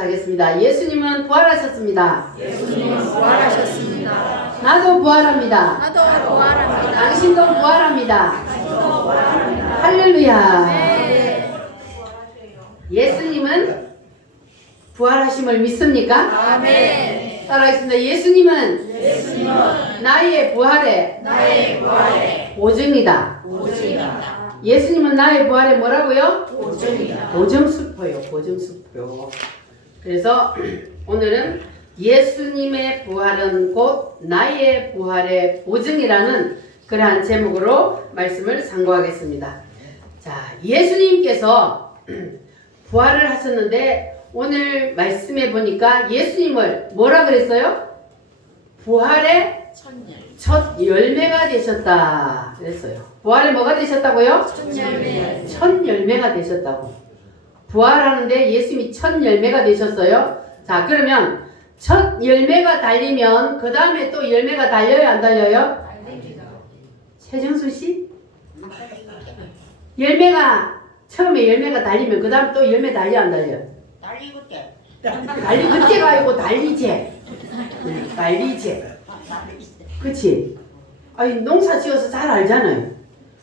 감사하겠습니다. 예수님은 부활하셨습니다. 예수님은 부활하셨습니다. 나도 부활합니다. 나도 부활합니다. 당신도 부활합니다. 당신도 부활합니다. 할렐루야. 네. 예수님은 부활하심을 믿습니까? 아멘. 따라하겠습니다. 예수님은 예수님은 나의 부활의 나의 부활의 보증이다. 보증이다. 예수님은 나의 부활의 뭐라고요? 보증이다. 보증수표요. 보증수표. 그래서 오늘은 예수님의 부활은 곧 나의 부활의 보증이라는 그러한 제목으로 말씀을 상고하겠습니다. 자, 예수님께서 부활을 하셨는데 오늘 말씀해 보니까 예수님을 뭐라 그랬어요? 부활의 첫 열매가 되셨다 그랬어요. 부활의 뭐가 되셨다고요? 첫 열매. 첫 열매가 되셨다고. 부활하는데 예수님이 첫 열매가 되셨어요. 자, 그러면 첫 열매가 달리면 그 다음에 또 열매가 달려요, 안 달려요? 최정수 씨? 열매가 처음에 열매가 달리면 그 다음 또 열매 달려, 안 달려? 달리그때 달리 그때가 아니고 달리제. 달리제. 그치? 아니, 농사 지어서 잘 알잖아요.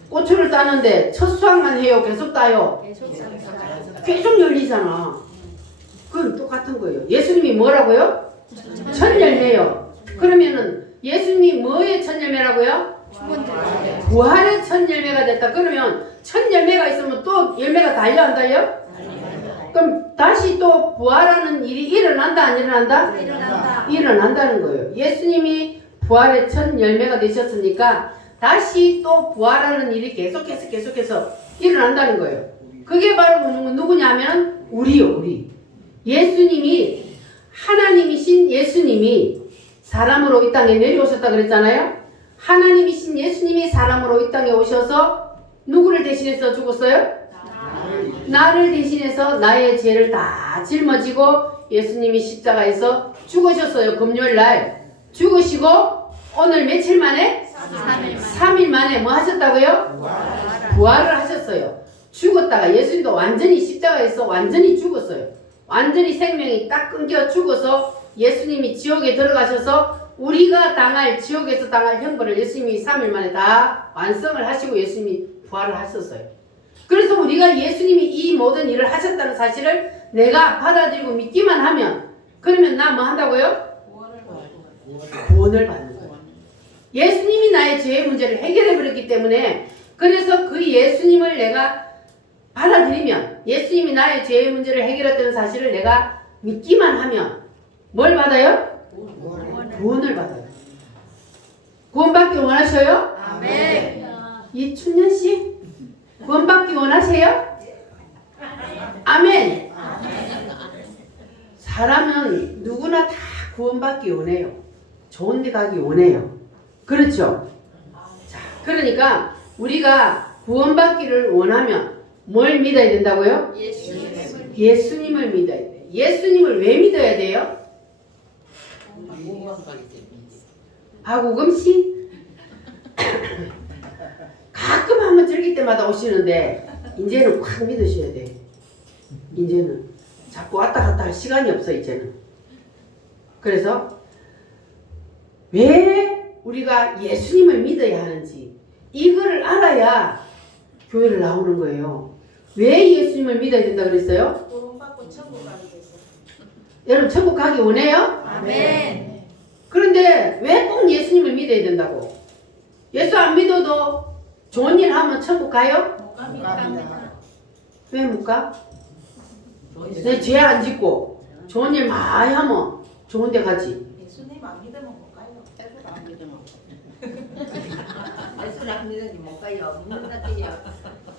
고추를 따는데 첫 수확만 해요? 계속 따요? 계속 열리잖아. 그건 똑같은 거예요. 예수님이 뭐라고요? 첫 열매요. 그러면은 예수님이 뭐의 첫 열매라고요? 부활의 첫 열매가 됐다. 그러면 첫 열매가 있으면 또 열매가 달려, 안 달려? 그럼 다시 또 부활하는 일이 일어난다, 안 일어난다? 일어난다. 일어난다는 거예요. 예수님이 부활의 첫 열매가 되셨으니까 다시 또 부활하는 일이 계속해서 일어난다는 거예요. 그게 바로 누구냐면 우리요, 우리. 예수님이, 하나님이신 예수님이 사람으로 이 땅에 내려오셨다 그랬잖아요. 하나님이신 예수님이 사람으로 이 땅에 오셔서 누구를 대신해서 죽었어요? 나를 대신해서 나의 죄를 다 짊어지고 예수님이 십자가에서 죽으셨어요. 금요일날 죽으시고 오늘 며칠 만에? 3일 만에 뭐 하셨다고요? 부활을 하셨어요. 죽었다가 예수님도 완전히 십자가에서 완전히 죽었어요. 완전히 생명이 딱 끊겨 죽어서 예수님이 지옥에 들어가셔서 우리가 당할, 지옥에서 당할 형벌을 예수님이 3일 만에 다 완성을 하시고 예수님이 부활을 하셨어요. 그래서 우리가 예수님이 이 모든 일을 하셨다는 사실을 내가 받아들이고 믿기만 하면, 그러면 나 뭐 한다고요? 구원을 받는 거예요. 예수님이 나의 죄의 문제를 해결해 버렸기 때문에, 그래서 그 예수님을 내가 받아들이면, 예수님이 나의 죄의 문제를 해결했다는 사실을 내가 믿기만 하면 뭘 받아요? 구원을 받아요. 구원받기 원하셔요? 아멘. 이춘년 씨? 구원받기 원하세요? 아멘. 사람은 누구나 다 구원받기 원해요. 좋은 데 가기 원해요. 그렇죠? 자, 그러니까 우리가 구원받기를 원하면 뭘 믿어야 된다고요? 예수님을 믿어야 돼요. 예수님을 왜 믿어야 돼요? 박우금 씨? 가끔 한번 즐길 때마다 오시는데 이제는 확 믿으셔야 돼. 이제는 자꾸 왔다 갔다 할 시간이 없어. 이제는. 그래서 왜 우리가 예수님을 믿어야 하는지 이거를 알아야 교회를 나오는 거예요. 왜 예수님을 믿어야 된다 그랬어요? 구원받고 천국 가게 됐어. 여러분 천국 가기 원해요? 아멘. 그런데 왜 꼭 예수님을 믿어야 된다고? 예수 안 믿어도 좋은 일 하면 천국 가요? 못 갑니다. 왜 못 가? 내 죄 안 짓고 좋은 일 많이 하면 좋은 데 가지. 예수님 안 믿으면 못 가요. 예수 안 믿으면 예수 안 믿으면 못 가요. 믿는다고요.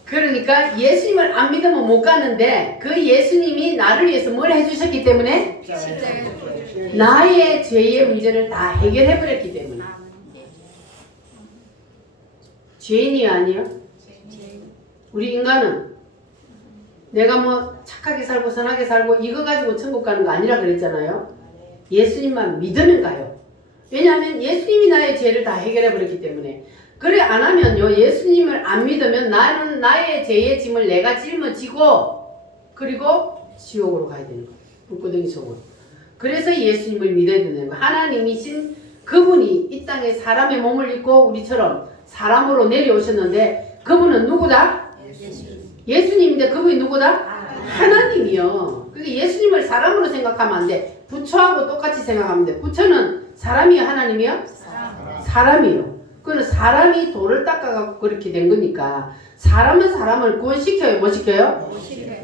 그러니까 예수님을 안 믿으면 못 가는데 그 예수님이 나를 위해서 뭘 해주셨기 때문에? 나의 죄의 문제를 다 해결해 버렸기 때문에. 죄인이 아니요? 우리 인간은 내가 뭐 착하게 살고 선하게 살고 이거 가지고 천국 가는 거 아니라 그랬잖아요. 예수님만 믿으면 가요. 왜냐하면 예수님이 나의 죄를 다 해결해 버렸기 때문에. 그래 안 하면요, 예수님을 안 믿으면 나는 나의 죄의 짐을 내가 짊어지고 그리고 지옥으로 가야 되는 거예요. 물고등이 속으로. 그래서 예수님을 믿어야 되는 거예요. 하나님이신 그분이 이 땅에 사람의 몸을 입고 우리처럼 사람으로 내려오셨는데 그분은 누구다? 예수님인데 그분이 누구다? 하나님이요. 그게 예수님을 사람으로 생각하면 안 돼. 부처하고 똑같이 생각하면 돼. 부처는 사람이요, 하나님이요? 사람이요. 그는 사람이 돌을 닦아갖고 그렇게 된 거니까 사람은 사람을 구원시켜요, 못 시켜요?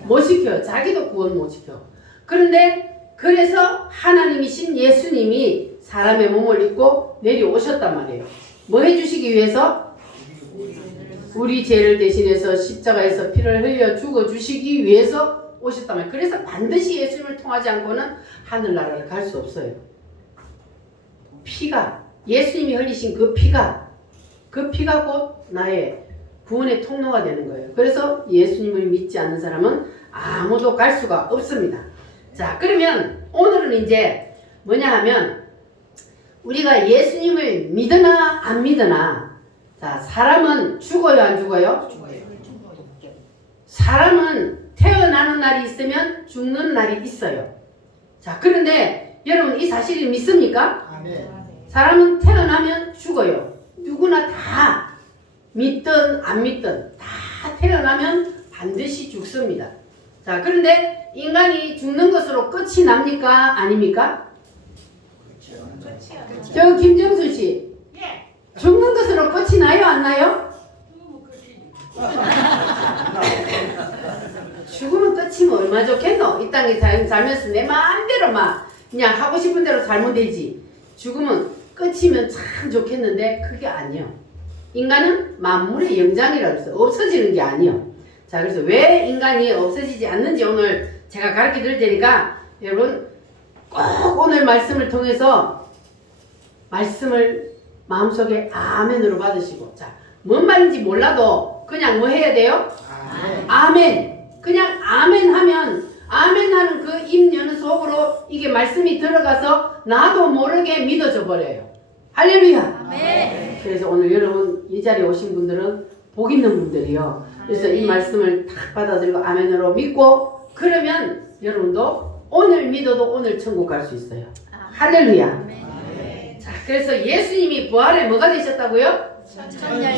못 시켜요. 자기도 구원 못 시켜. 그런데 그래서 하나님이신 예수님이 사람의 몸을 입고 내려오셨단 말이에요. 뭐 해주시기 위해서? 우리 죄를 대신해서 십자가에서 피를 흘려 죽어주시기 위해서 오셨단 말이에요. 그래서 반드시 예수님을 통하지 않고는 하늘나라를 갈 수 없어요. 피가, 예수님이 흘리신 그 피가 곧 나의 구원의 통로가 되는 거예요. 그래서 예수님을 믿지 않는 사람은 아무도 갈 수가 없습니다. 자, 그러면 오늘은 이제 뭐냐 하면 우리가 예수님을 믿으나 안 믿으나, 자, 사람은 죽어요, 안 죽어요? 사람은 태어나는 날이 있으면 죽는 날이 있어요. 자, 그런데 여러분 이 사실을 믿습니까? 사람은 태어나면 죽어요. 누구나 다 믿든 안 믿든 다 태어나면 반드시 죽습니다. 자, 그런데 인간이 죽는 것으로 끝이 납니까? 아닙니까? 저 김정수 씨, 죽는 것으로 끝이 나요, 안 나요? 죽으면 끝이면 얼마 좋겠노? 이 땅에 살면서 내 마음대로 막 그냥 하고 싶은 대로 살면 되지. 죽으면 끝이면 참 좋겠는데 그게 아니요. 인간은 만물의 영장이라고 해서 없어지는 게 아니요. 자, 그래서 왜 인간이 없어지지 않는지 오늘 제가 가르쳐 드릴 테니까 여러분 꼭 오늘 말씀을 통해서 말씀을 마음속에 아멘으로 받으시고, 자, 뭔 말인지 몰라도 그냥 뭐 해야 돼요? 아멘. 그냥 아멘 하면 아멘 하는 그 입 여는 속으로 이게 말씀이 들어가서 나도 모르게 믿어져 버려요. 할렐루야. 아멘. 그래서 오늘 여러분 이 자리에 오신 분들은 복 있는 분들이요. 그래서 이 말씀을 탁 받아들이고 아멘으로 믿고 그러면 여러분도 오늘 믿어도 오늘 천국 갈 수 있어요. 할렐루야. 자, 그래서 예수님이 부활에 뭐가 되셨다고요?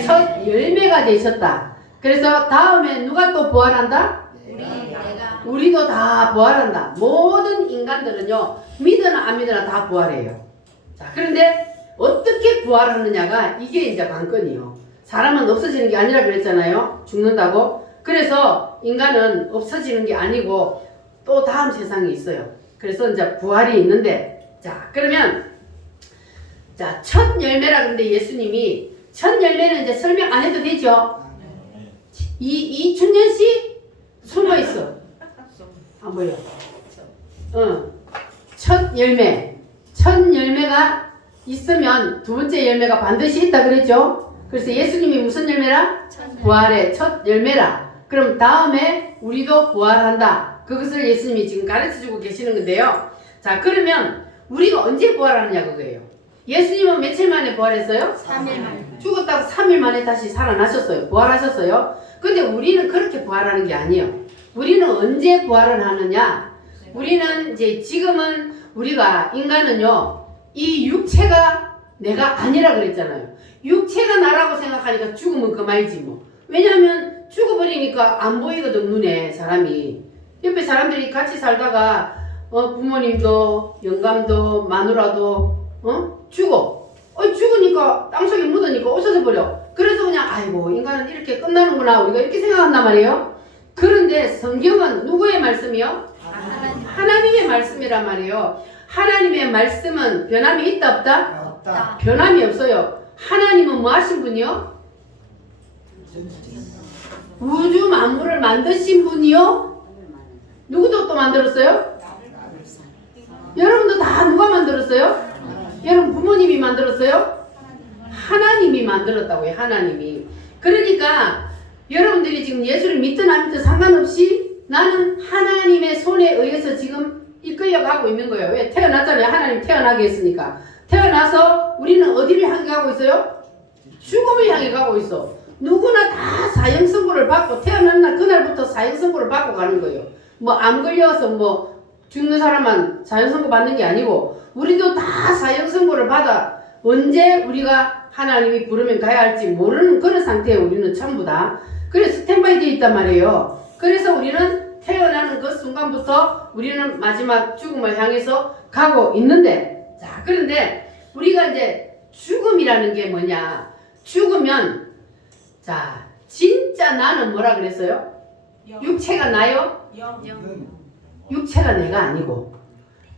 첫 열매가 되셨다. 그래서 다음에 누가 또 부활한다? 우리도 다 부활한다. 모든 인간들은요, 믿으나 안 믿으나 다 부활해요. 자, 그런데 어떻게 부활하느냐가 이게 이제 관건이요. 사람은 없어지는 게 아니라 그랬잖아요. 죽는다고. 그래서 인간은 없어지는 게 아니고 또 다음 세상이 있어요. 그래서 이제 부활이 있는데, 자, 그러면 자, 첫 열매라 그런데 예수님이 첫 열매는 이제 설명 안 해도 되죠? 이춘년 씨 숨어 있어. 안 보여. 첫 열매. 첫 열매가 있으면 두 번째 열매가 반드시 있다 그랬죠? 그래서 예수님이 무슨 열매라? 부활의 첫 열매라. 그럼 다음에 우리도 부활한다. 그것을 예수님이 지금 가르쳐주고 계시는 건데요. 자, 그러면 우리가 언제 부활하느냐 그거예요. 예수님은 며칠 만에 부활했어요? 3일 만에. 죽었다가 3일 만에 다시 살아나셨어요. 부활하셨어요. 근데 우리는 그렇게 부활하는 게 아니에요. 우리는 언제 부활을 하느냐? 우리는 이제 지금은 우리가 인간은요, 이 육체가 내가 아니라 그랬잖아요. 육체가 나라고 생각하니까 죽으면 그만이지 뭐. 왜냐하면 죽어버리니까 안 보이거든, 눈에 사람이. 옆에 사람들이 같이 살다가 부모님도 영감도 마누라도 죽어. 죽으니까 땅속에 묻으니까 없어져 버려. 그래서 그냥 아이고 인간은 이렇게 끝나는구나 우리가 이렇게 생각한단 말이에요. 그런데 성경은 누구의 말씀이요? 하나님의 말씀이란 말이에요. 하나님의 말씀은 변함이 있다 없다? 없다. 변함이 없어요. 하나님은 뭐 하신 분이요? 우주 만물을 만드신 분이요? 누구도 또 만들었어요? 여러분도 다 누가 만들었어요? 여러분 부모님이 만들었어요? 하나님이 만들었다고요. 하나님이. 그러니까 여러분들이 지금 예수를 믿든 안 믿든 상관없이 나는 하나님의 손에 의해서 지금 이끌려가고 있는 거예요. 왜? 태어났잖아요. 하나님 태어나게 했으니까. 태어나서 우리는 어디를 향해 가고 있어요? 죽음을 향해 가고 있어. 누구나 다 사형선고를 받고 태어난 날 그날부터 사형선고를 받고 가는 거예요. 뭐 암 걸려서 뭐 죽는 사람만 자연선고 받는 게 아니고 우리도 다 사형선고를 받아 언제 우리가 하나님이 부르면 가야 할지 모르는 그런 상태에 우리는 전부 다. 그래서 스탠바이 되어 있단 말이에요. 그래서 우리는 태어나는 그 순간부터 우리는 마지막 죽음을 향해서 가고 있는데, 자, 그런데 우리가 이제 죽음이라는 게 뭐냐? 죽으면, 자, 진짜 나는 뭐라 그랬어요? 육체가 나요? 육체가 내가 아니고,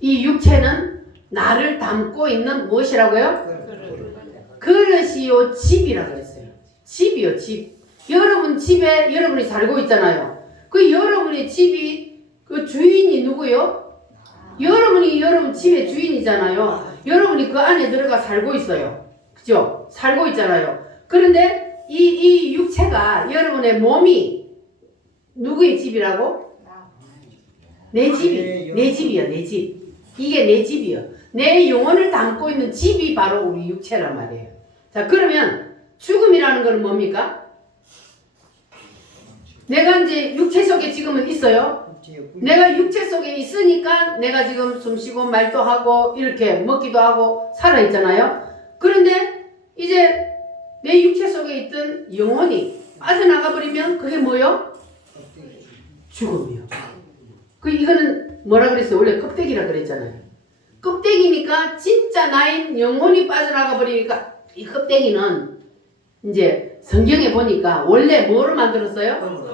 이 육체는 나를 담고 있는 무엇이라고요? 그릇이요, 집이라 그랬어요. 집이요, 집. 여러분 집에 여러분이 살고 있잖아요. 그 여러분의 집이 그 주인이 누구요? 여러분이 여러분 집의 주인이잖아요. 여러분이 그 안에 들어가 살고 있어요. 그죠? 살고 있잖아요. 그런데 이 육체가 여러분의 몸이 누구의 집이라고? 내 집이. 내 집이요, 내 집. 이게 내 집이요. 내 영혼을 담고 있는 집이 바로 우리 육체란 말이에요. 자, 그러면 죽음이라는 건 뭡니까? 내가 이제 육체 속에 지금은 있어요. 내가 육체 속에 있으니까 내가 지금 숨쉬고 말도 하고 이렇게 먹기도 하고 살아있잖아요. 그런데 이제 내 육체 속에 있던 영혼이 빠져나가 버리면 그게 뭐요? 죽음이요. 이거는 뭐라 그랬어요? 원래 껍데기라 그랬잖아요. 껍데기니까 진짜 나인 영혼이 빠져나가 버리니까 이 껍데기는 이제 성경에 보니까 원래 뭐로 만들었어요?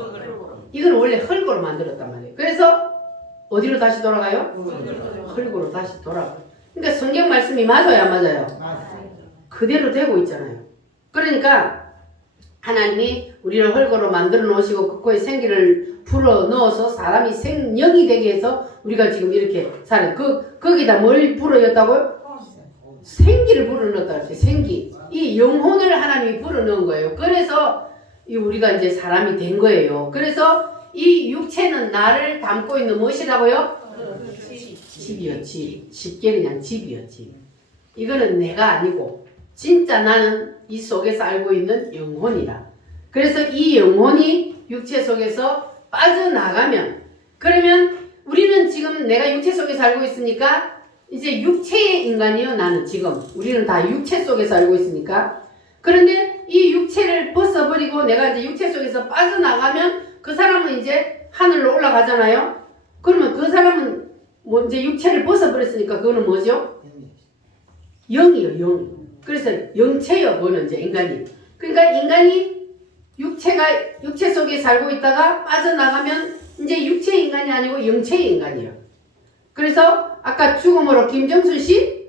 이건 원래 흙으로 만들었단 말이에요. 그래서 어디로 다시 돌아가요? 흙으로 다시 돌아가요. 그러니까 성경 말씀이 맞아요, 안 맞아요? 그대로 되고 있잖아요. 그러니까 하나님이 우리를 흙으로 만들어 놓으시고 그 코에 생기를 불어 넣어서 사람이 생명이 되게 해서 우리가 지금 이렇게 살아요. 거기다 뭘 불어넣었다고요? 생기를 불어넣었다 그랬어요. 생기. 이 영혼을 하나님이 불어넣은 거예요. 그래서 우리가 이제 사람이 된 거예요. 그래서 이 육체는 나를 담고 있는 무엇이라고요? 집이요, 집. 쉽게 그냥 집이요, 집. 이거는 내가 아니고 진짜 나는 이 속에 살고 있는 영혼이라. 그래서 이 영혼이 육체 속에서 빠져나가면, 그러면 우리는 지금 내가 육체 속에 살고 있으니까 이제 육체의 인간이요, 나는 지금. 우리는 다 육체 속에 살고 있으니까. 그런데 이 육체를 벗어버리고 내가 이제 육체 속에서 빠져나가면 그 사람은 이제 하늘로 올라가잖아요. 그러면 그 사람은 뭐 이제 육체를 벗어버렸으니까 그거는 뭐죠? 영이요, 영. 그래서 영체요, 그거는 이제 인간이. 그러니까 인간이 육체 속에 살고 있다가 빠져나가면 이제 육체의 인간이 아니고 영체의 인간이에요. 그래서 아까 죽음으로 김정순 씨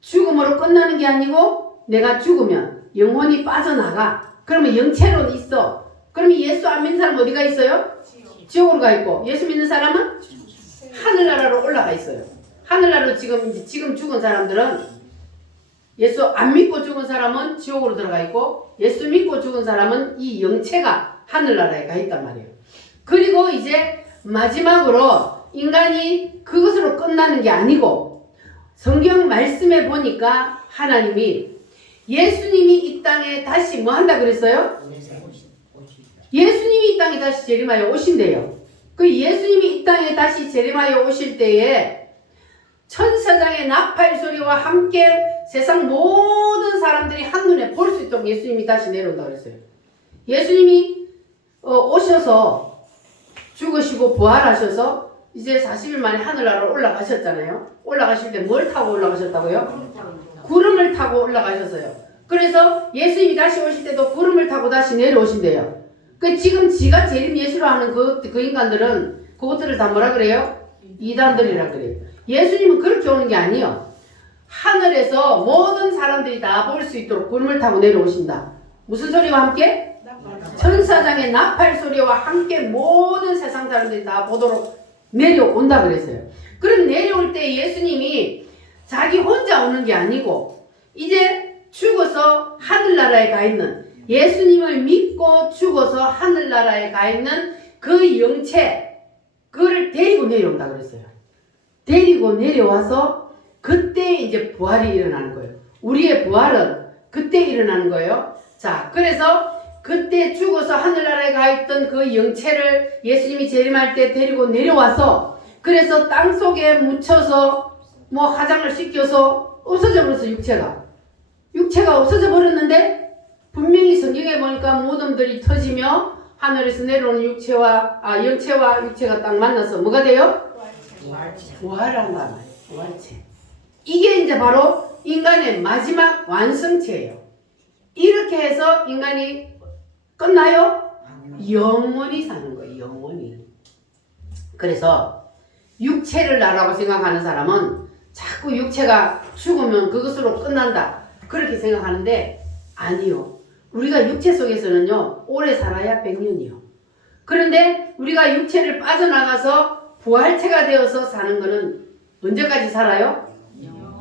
죽음으로 끝나는 게 아니고 내가 죽으면 영혼이 빠져나가. 그러면 영체로 있어. 그러면 예수 안 믿는 사람 어디가 있어요? 지옥으로 가 있고, 예수 믿는 사람은 하늘나라로 올라가 있어요. 하늘나라로 지금 죽은 사람들은, 예수 안 믿고 죽은 사람은 지옥으로 들어가 있고, 예수 믿고 죽은 사람은 이 영체가 하늘나라에 가 있단 말이에요. 그리고 이제 마지막으로 인간이 그것으로 끝나는 게 아니고, 성경 말씀에 보니까 하나님이 예수님이 이 땅에 다시 뭐 한다 그랬어요? 예수님이 이 땅에 다시 재림하여 오신대요. 그 예수님이 이 땅에 다시 재림하여 오실 때에 천사장의 나팔 소리와 함께 세상 모든 사람들이 한눈에 볼 수 있도록 예수님이 다시 내려온다 그랬어요. 예수님이 오셔서 죽으시고 부활하셔서 이제 40일 만에 하늘나라로 올라가셨잖아요. 올라가실 때 뭘 타고 올라가셨다고요? 구름을 타고 올라가셨어요. 그래서 예수님이 다시 오실 때도 구름을 타고 다시 내려오신대요. 지금 지가 재림 예수로 하는 그 인간들은 그것들을 다 뭐라 그래요? 이단들이라 그래요. 예수님은 그렇게 오는 게 아니에요. 하늘에서 모든 사람들이 다 볼 수 있도록 구름을 타고 내려오신다. 무슨 소리와 함께? 천사장의 나팔 소리와 함께 모든 세상 사람들이 다 보도록 내려온다 그랬어요. 그럼 내려올 때 예수님이 자기 혼자 오는 게 아니고 이제 죽어서 하늘나라에 가 있는, 예수님을 믿고 죽어서 하늘나라에 가 있는 그 영체, 그거를 데리고 내려온다 그랬어요. 데리고 내려와서 그때 이제 부활이 일어나는 거예요. 우리의 부활은 그때 일어나는 거예요. 자, 그래서 그때 죽어서 하늘나라에 가 있던 그 영체를 예수님이 재림할 때 데리고 내려와서 그래서 땅 속에 묻혀서 뭐 화장을 시켜서 없어져 버렸어. 육체가 없어져 버렸는데 분명히 성경에 보니까 무덤들이 터지며 하늘에서 내려오는 영체와 육체가 딱 만나서 뭐가 돼요? 부활한단 말이에요. 부활체. 이게 이제 바로 인간의 마지막 완성체예요. 이렇게 해서 인간이 끝나요? 영원히 사는 거예요. 영원히. 그래서 육체를 나라고 생각하는 사람은 자꾸 육체가 죽으면 그것으로 끝난다. 그렇게 생각하는데 아니요. 우리가 육체 속에서는요. 오래 살아야 100년이요. 그런데 우리가 육체를 빠져나가서 부활체가 되어서 사는 거는 언제까지 살아요?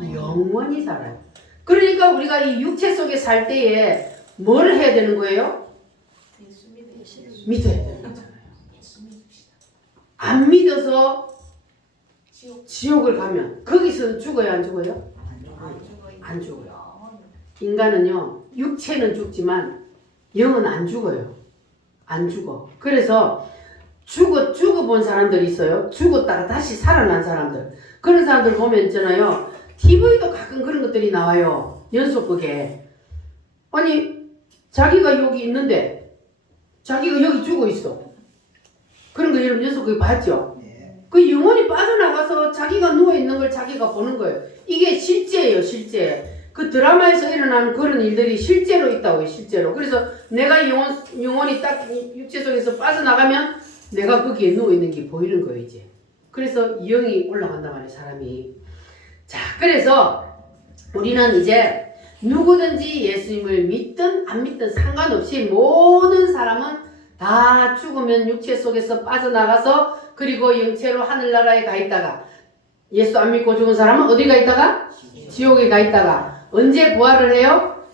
영원히 살아요. 그러니까 우리가 이 육체 속에 살 때에 뭘 해야 되는 거예요? 믿어야 되는 거잖아요. 안 믿어서 지옥을 가면 거기서는 죽어요, 안 죽어요? 안 죽어요. 인간은요, 육체는 죽지만 영은 안 죽어요. 안 죽어. 그래서 죽어본 사람들이 있어요. 죽었다가 다시 살아난 사람들. 그런 사람들 보면 있잖아요. TV도 가끔 그런 것들이 나와요. 연속극에. 아니, 자기가 여기 있는데 자기가 여기 죽어 있어. 그런 거 여러분 연속극에 봤죠? 그 영혼이 빠져나가서 자기가 누워있는 걸 자기가 보는 거예요. 이게 실제예요, 실제. 그 드라마에서 일어나는 그런 일들이 실제로 있다고요, 실제로. 그래서 내가 영혼이 딱 육체 속에서 빠져나가면 내가 거기에 누워있는 게 보이는 거예요, 이제. 그래서 영이 올라간단 말이에요, 사람이. 자, 그래서 우리는 이제 누구든지 예수님을 믿든 안 믿든 상관없이 모든 사람은 다 죽으면 육체 속에서 빠져나가서 그리고 영체로 하늘나라에 가 있다가 예수 안 믿고 죽은 사람은 어디 가 있다가? 지옥에 가 있다가 언제 부활을 해요?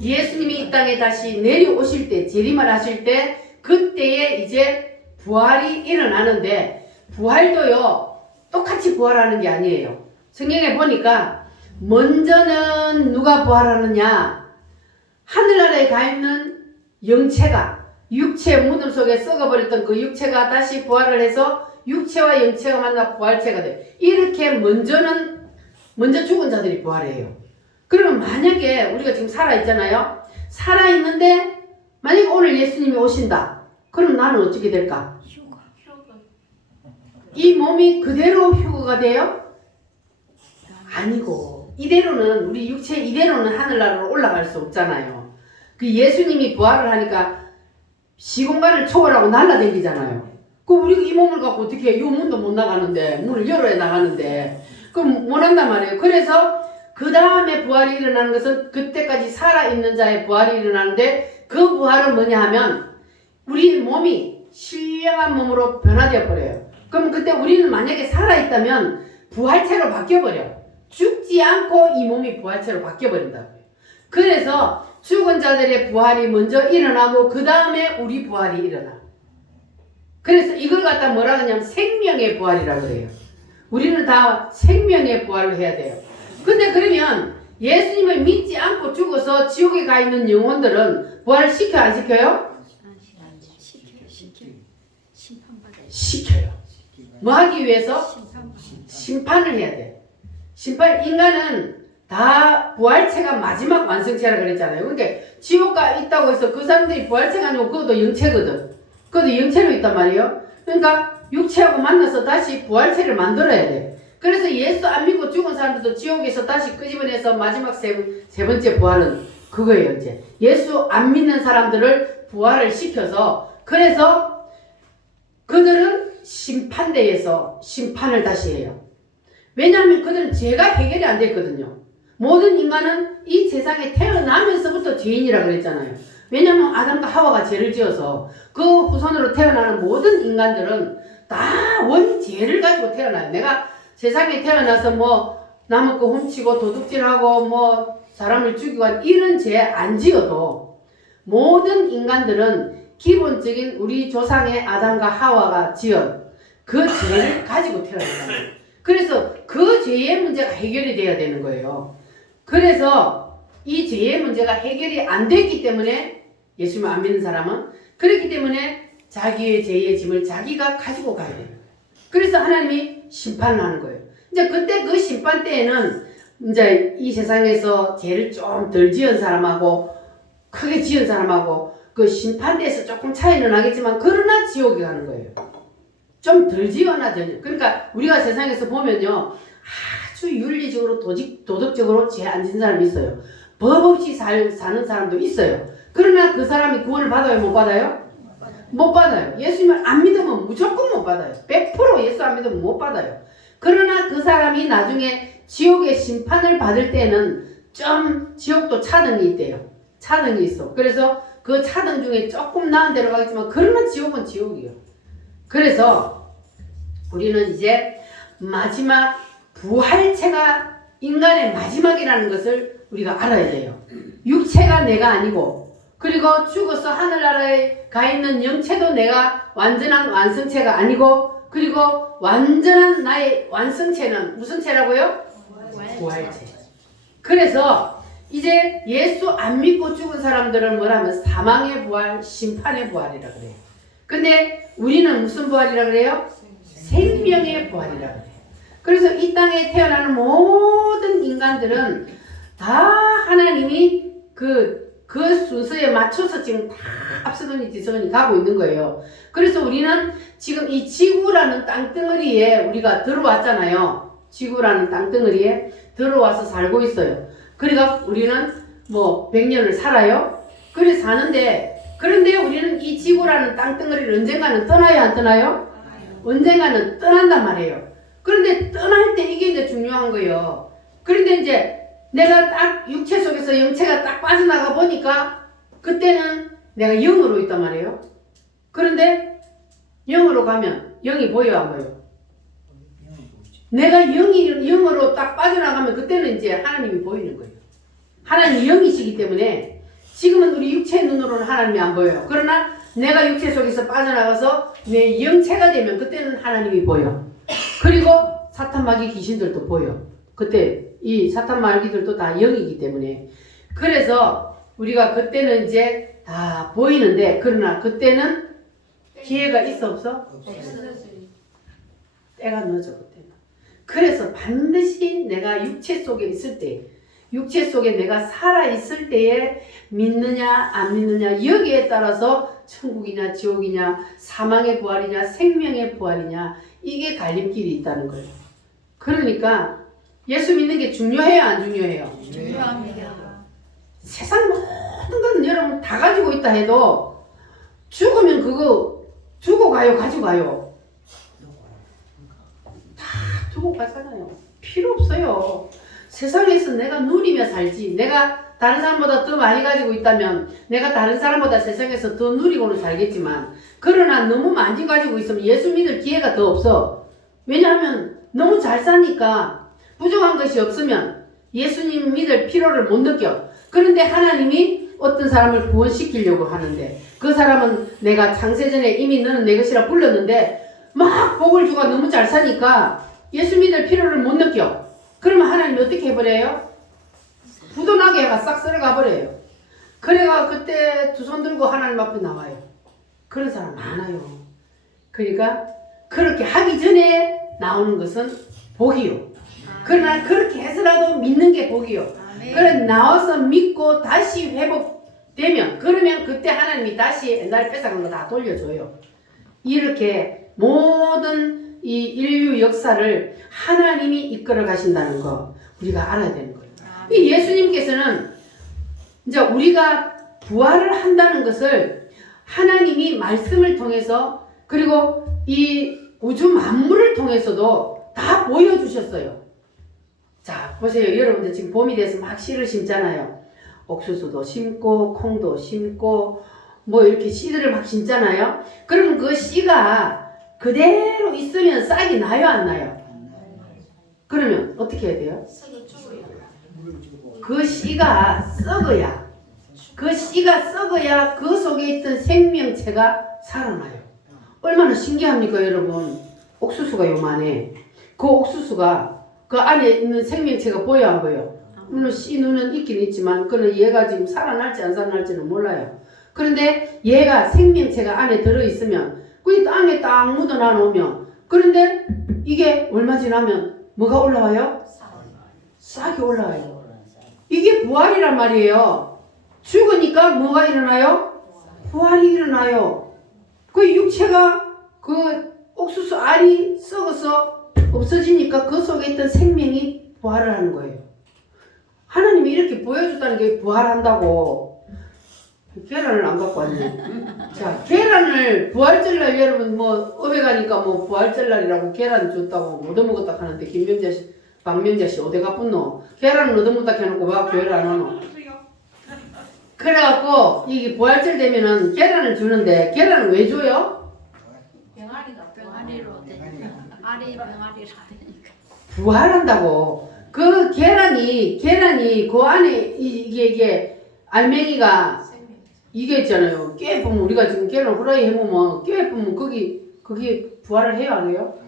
예수님이 이 땅에 다시 내려오실 때 재림을 하실 때 그때에 이제 부활이 일어나는데 부활도요 똑같이 부활하는 게 아니에요. 성경에 보니까 먼저는 누가 부활하느냐? 하늘나라에 가 있는 영체가 육체 무덤 속에 썩어버렸던 그 육체가 다시 부활을 해서 육체와 영체가 만나 부활체가 돼. 이렇게 먼저 죽은 자들이 부활해요. 그러면 만약에 우리가 지금 살아있잖아요. 살아있는데 만약에 오늘 예수님이 오신다. 그럼 나는 어떻게 될까? 이 몸이 그대로 휴거가 돼요? 아니고 이대로는 우리 육체 이대로는 하늘나라로 올라갈 수 없잖아요. 그 예수님이 부활을 하니까 시공간을 초월하고 날아다니잖아요. 그럼 우리가 이 몸을 갖고 어떻게 해? 이 문도 못 나가는데 문을 열어야 나가는데 그럼 못 한단 말이에요. 그래서 그 다음에 부활이 일어나는 것은 그때까지 살아있는 자의 부활이 일어나는데 그 부활은 뭐냐 하면 우리 몸이 신령한 몸으로 변화되어 버려요. 그럼 그때 우리는 만약에 살아있다면 부활체로 바뀌어버려. 죽지 않고 이 몸이 부활체로 바뀌어버린다고요. 그래서 죽은 자들의 부활이 먼저 일어나고 그 다음에 우리 부활이 일어나. 그래서 이걸 갖다 뭐라 하냐면 생명의 부활이라고 그래요. 우리는 다 생명의 부활을 해야 돼요. 근데 그러면 예수님을 믿지 않고 죽어서 지옥에 가 있는 영혼들은 부활을 시켜 안 시켜요? 시켜요. 뭐 하기 위해서? 심판을 해야 돼. 인간은 다 부활체가 마지막 완성체라 그랬잖아요. 그러니까 지옥가 있다고 해서 그 사람들이 부활체가 아니고 그것도 영체거든. 그것도 영체로 있단 말이에요. 그러니까 육체하고 만나서 다시 부활체를 만들어야 돼. 그래서 예수 안 믿고 죽은 사람들도 지옥에서 다시 끄집어내서 마지막 세 번째 부활은 그거예요. 이제 예수 안 믿는 사람들을 부활을 시켜서 그래서 그들은 심판대에서 심판을 다시 해요. 왜냐하면 그들은 죄가 해결이 안 됐거든요. 모든 인간은 이 세상에 태어나면서부터 죄인이라 그랬잖아요. 왜냐하면 아담과 하와가 죄를 지어서 그 후손으로 태어나는 모든 인간들은 다 원죄를 가지고 태어나요. 내가 세상에 태어나서 뭐 남의 거 훔치고 도둑질하고 뭐 사람을 죽이고 이런 죄 안 지어도 모든 인간들은 기본적인 우리 조상의 아담과 하와가 지은 그 죄를 가지고 태어났어요. 그래서 그 죄의 문제가 해결이 돼야 되는 거예요. 그래서 이 죄의 문제가 해결이 안 됐기 때문에 예수님을 안 믿는 사람은 그렇기 때문에 자기의 죄의 짐을 자기가 가지고 가야 돼요. 그래서 하나님이 심판을 하는 거예요. 이제 그때 그 심판 때에는 이제 이 세상에서 죄를 좀 덜 지은 사람하고 크게 지은 사람하고 그 심판대에서 조금 차이는 나겠지만 그러나 지옥에 가는 거예요. 좀 덜 지거나 덜. 그러니까 우리가 세상에서 보면요. 아주 윤리적으로 도덕적으로 죄 안 지은 사람이 있어요. 법 없이 사는 사람도 있어요. 그러나 그 사람이 구원을 받아요? 못 받아요? 못 받아요. 예수님을 안 믿으면 무조건 못 받아요. 100% 예수 안 믿으면 못 받아요. 그러나 그 사람이 나중에 지옥의 심판을 받을 때는 좀 지옥도 차등이 있대요. 차등이 있어. 그래서 그 차등 중에 조금 나은 데로 가겠지만 그러나 지옥은 지옥이에요. 그래서 우리는 이제 마지막 부활체가 인간의 마지막이라는 것을 우리가 알아야 돼요. 육체가 내가 아니고 그리고 죽어서 하늘나라에 가 있는 영체도 내가 완전한 완성체가 아니고 그리고 완전한 나의 완성체는 무슨 체라고요? 부활체. 그래서 이제 예수 안 믿고 죽은 사람들은 뭐라면 사망의 부활, 심판의 부활이라 그래요. 근데 우리는 무슨 부활이라 그래요? 생명의 부활이라 그래요. 그래서 이 땅에 태어나는 모든 인간들은 다 하나님이 그 순서에 맞춰서 지금 다 앞서거니 뒤서거니 가고 있는 거예요. 그래서 우리는 지금 이 지구라는 땅덩어리에 우리가 들어왔잖아요. 지구라는 땅덩어리에 들어와서 살고 있어요. 그러니까 우리는 뭐 100년을 살아요. 그래 사는데 그런데 우리는 이 지구라는 땅덩어리를 언젠가는 떠나요, 안 떠나요? 언젠가는 떠난단 말이에요. 그런데 떠날 때 이게 이제 중요한 거예요. 그런데 이제 내가 딱 육체 속에서 영체가 딱 빠져나가 보니까 그때는 내가 영으로 있단 말이에요. 그런데 영으로 가면 영이 보여 안 보여? 내가 영으로 딱 빠져나가면 그때는 이제 하나님이 보이는 거예요. 하나님이 영이시기 때문에 지금은 우리 육체의 눈으로는 하나님이 안 보여요. 그러나 내가 육체 속에서 빠져나가서 내 영체가 되면 그때는 하나님이 보여. 그리고 사탄 마귀 귀신들도 보여. 그때 이 사탄 마귀들도 다 영이기 때문에. 그래서 우리가 그때는 이제 다 보이는데 그러나 그때는 기회가 있어 없어? 때가 늦어 그때는. 그래서 반드시 내가 육체 속에 있을 때 육체 속에 내가 살아있을 때에 믿느냐 안 믿느냐 여기에 따라서 천국이냐 지옥이냐 사망의 부활이냐 생명의 부활이냐 이게 갈림길이 있다는 거예요. 그러니까 예수 믿는 게 중요해요 안 중요해요? 중요합니다. 세상 모든 것은 여러분 다 가지고 있다 해도 죽으면 그거 두고 가요 가지고 가요? 다 두고 가잖아요. 필요 없어요. 세상에서 내가 누리며 살지. 내가 다른 사람보다 더 많이 가지고 있다면 내가 다른 사람보다 세상에서 더 누리고는 살겠지만 그러나 너무 많이 가지고 있으면 예수 믿을 기회가 더 없어. 왜냐하면 너무 잘 사니까 부족한 것이 없으면 예수님 믿을 필요를 못 느껴. 그런데 하나님이 어떤 사람을 구원시키려고 하는데 그 사람은 내가 창세전에 이미 너는 내 것이라 불렀는데 막 복을 주가 너무 잘 사니까 예수 믿을 필요를 못 느껴. 그러면 하나님이 어떻게 해버려요? 부도나게 해가 싹 쓸어가 버려요. 그래가 그때 두 손 들고 하나님 앞에 나와요. 그런 사람 많아요. 그러니까 그렇게 하기 전에 나오는 것은 복이요. 그러나 그렇게 해서라도 믿는 게 복이요. 그래 나와서 믿고 다시 회복되면 그러면 그때 하나님이 다시 옛날에 뺏어간 거 다 돌려줘요. 이렇게 모든 이 인류 역사를 하나님이 이끌어 가신다는 거 우리가 알아야 되는 거예요. 이 예수님께서는 이제 우리가 부활을 한다는 것을 하나님이 말씀을 통해서 그리고 이 우주 만물을 통해서도 다 보여주셨어요. 자 보세요. 여러분들 지금 봄이 돼서 막 씨를 심잖아요. 옥수수도 심고 콩도 심고 뭐 이렇게 씨들을 막 심잖아요. 그러면 그 씨가 그대로 있으면 싹이 나요 안 나요? 그러면 어떻게 해야 돼요? 그 씨가 썩어야 그 속에 있던 생명체가 살아나요. 얼마나 신기합니까 여러분. 옥수수가 요만해. 그 옥수수가 그 안에 있는 생명체가 보여 안 보여? 물론 씨 눈은 있긴 있지만 그는 얘가 지금 살아날지 안 살아날지는 몰라요. 그런데 얘가 생명체가 안에 들어있으면 그 땅에 딱 묻어놔 놓으면 그런데 이게 얼마 지나면 뭐가 올라와요? 싹이 올라와요. 이게 부활이란 말이에요. 죽으니까 뭐가 일어나요? 부활이 일어나요. 그 육체가 그 옥수수 알이 썩어서 없어지니까 그 속에 있던 생명이 부활을 하는 거예요. 하나님이 이렇게 보여줬다는 게 부활한다고. 계란을 안 갖고 왔네. 자, 계란을 부활절날 여러분 뭐 업에 가니까 뭐 부활절날이라고 계란 줬다고 얻어먹었다 하는데 김명자 씨, 박명자 씨 어디 가뿐노? 계란을 얻어먹었다 해놓고 왜 교회를 안 오노? 그래갖고 이게 부활절 되면은 계란을 주는데 계란을 왜 줘요? 병아리가 병아리로 되니까. 알이 병아리라 되니까. 부활한다고. 그 계란이 그 안에 이게 알맹이가 이게 있잖아요. 깨 보면 우리가 지금 계란 후라이 해보면 깨 보면 거기 부활을 해요 안 해요?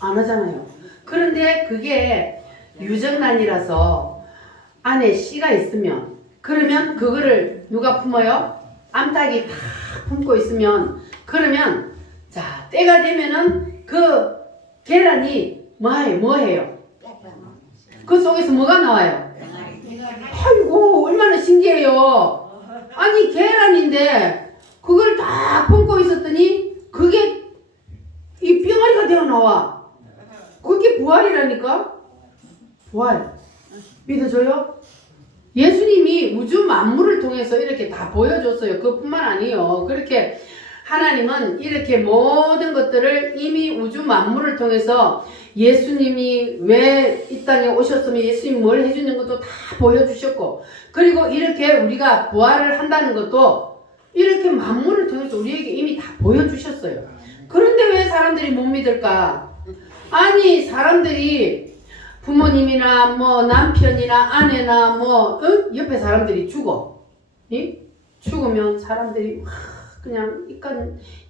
안 하잖아요. 그런데 그게 유정란이라서 안에 씨가 있으면 그러면 그거를 누가 품어요? 암탉이 다 품고 있으면 그러면 자 때가 되면은 그 계란이 뭐해요? 그 속에서 뭐가 나와요? 아이고 얼마나 신기해요. 아니 계란인데 그걸 다 품고 있었더니 그게 이 병아리가 되어 나와. 그게 부활이라니까. 부활 믿어줘요? 예수님이 우주 만물을 통해서 이렇게 다 보여줬어요. 그뿐만 아니에요. 그렇게 하나님은 이렇게 모든 것들을 이미 우주 만물을 통해서 예수님이 왜 이 땅에 오셨으면 예수님이 뭘 해주는 것도 다 보여주셨고 그리고 이렇게 우리가 부활을 한다는 것도 이렇게 만물을 통해서 우리에게 이미 다 보여주셨어요. 그런데 왜 사람들이 못 믿을까? 아니 사람들이 부모님이나 뭐 남편이나 아내나 뭐 옆에 사람들이 죽어. 죽으면 사람들이 그냥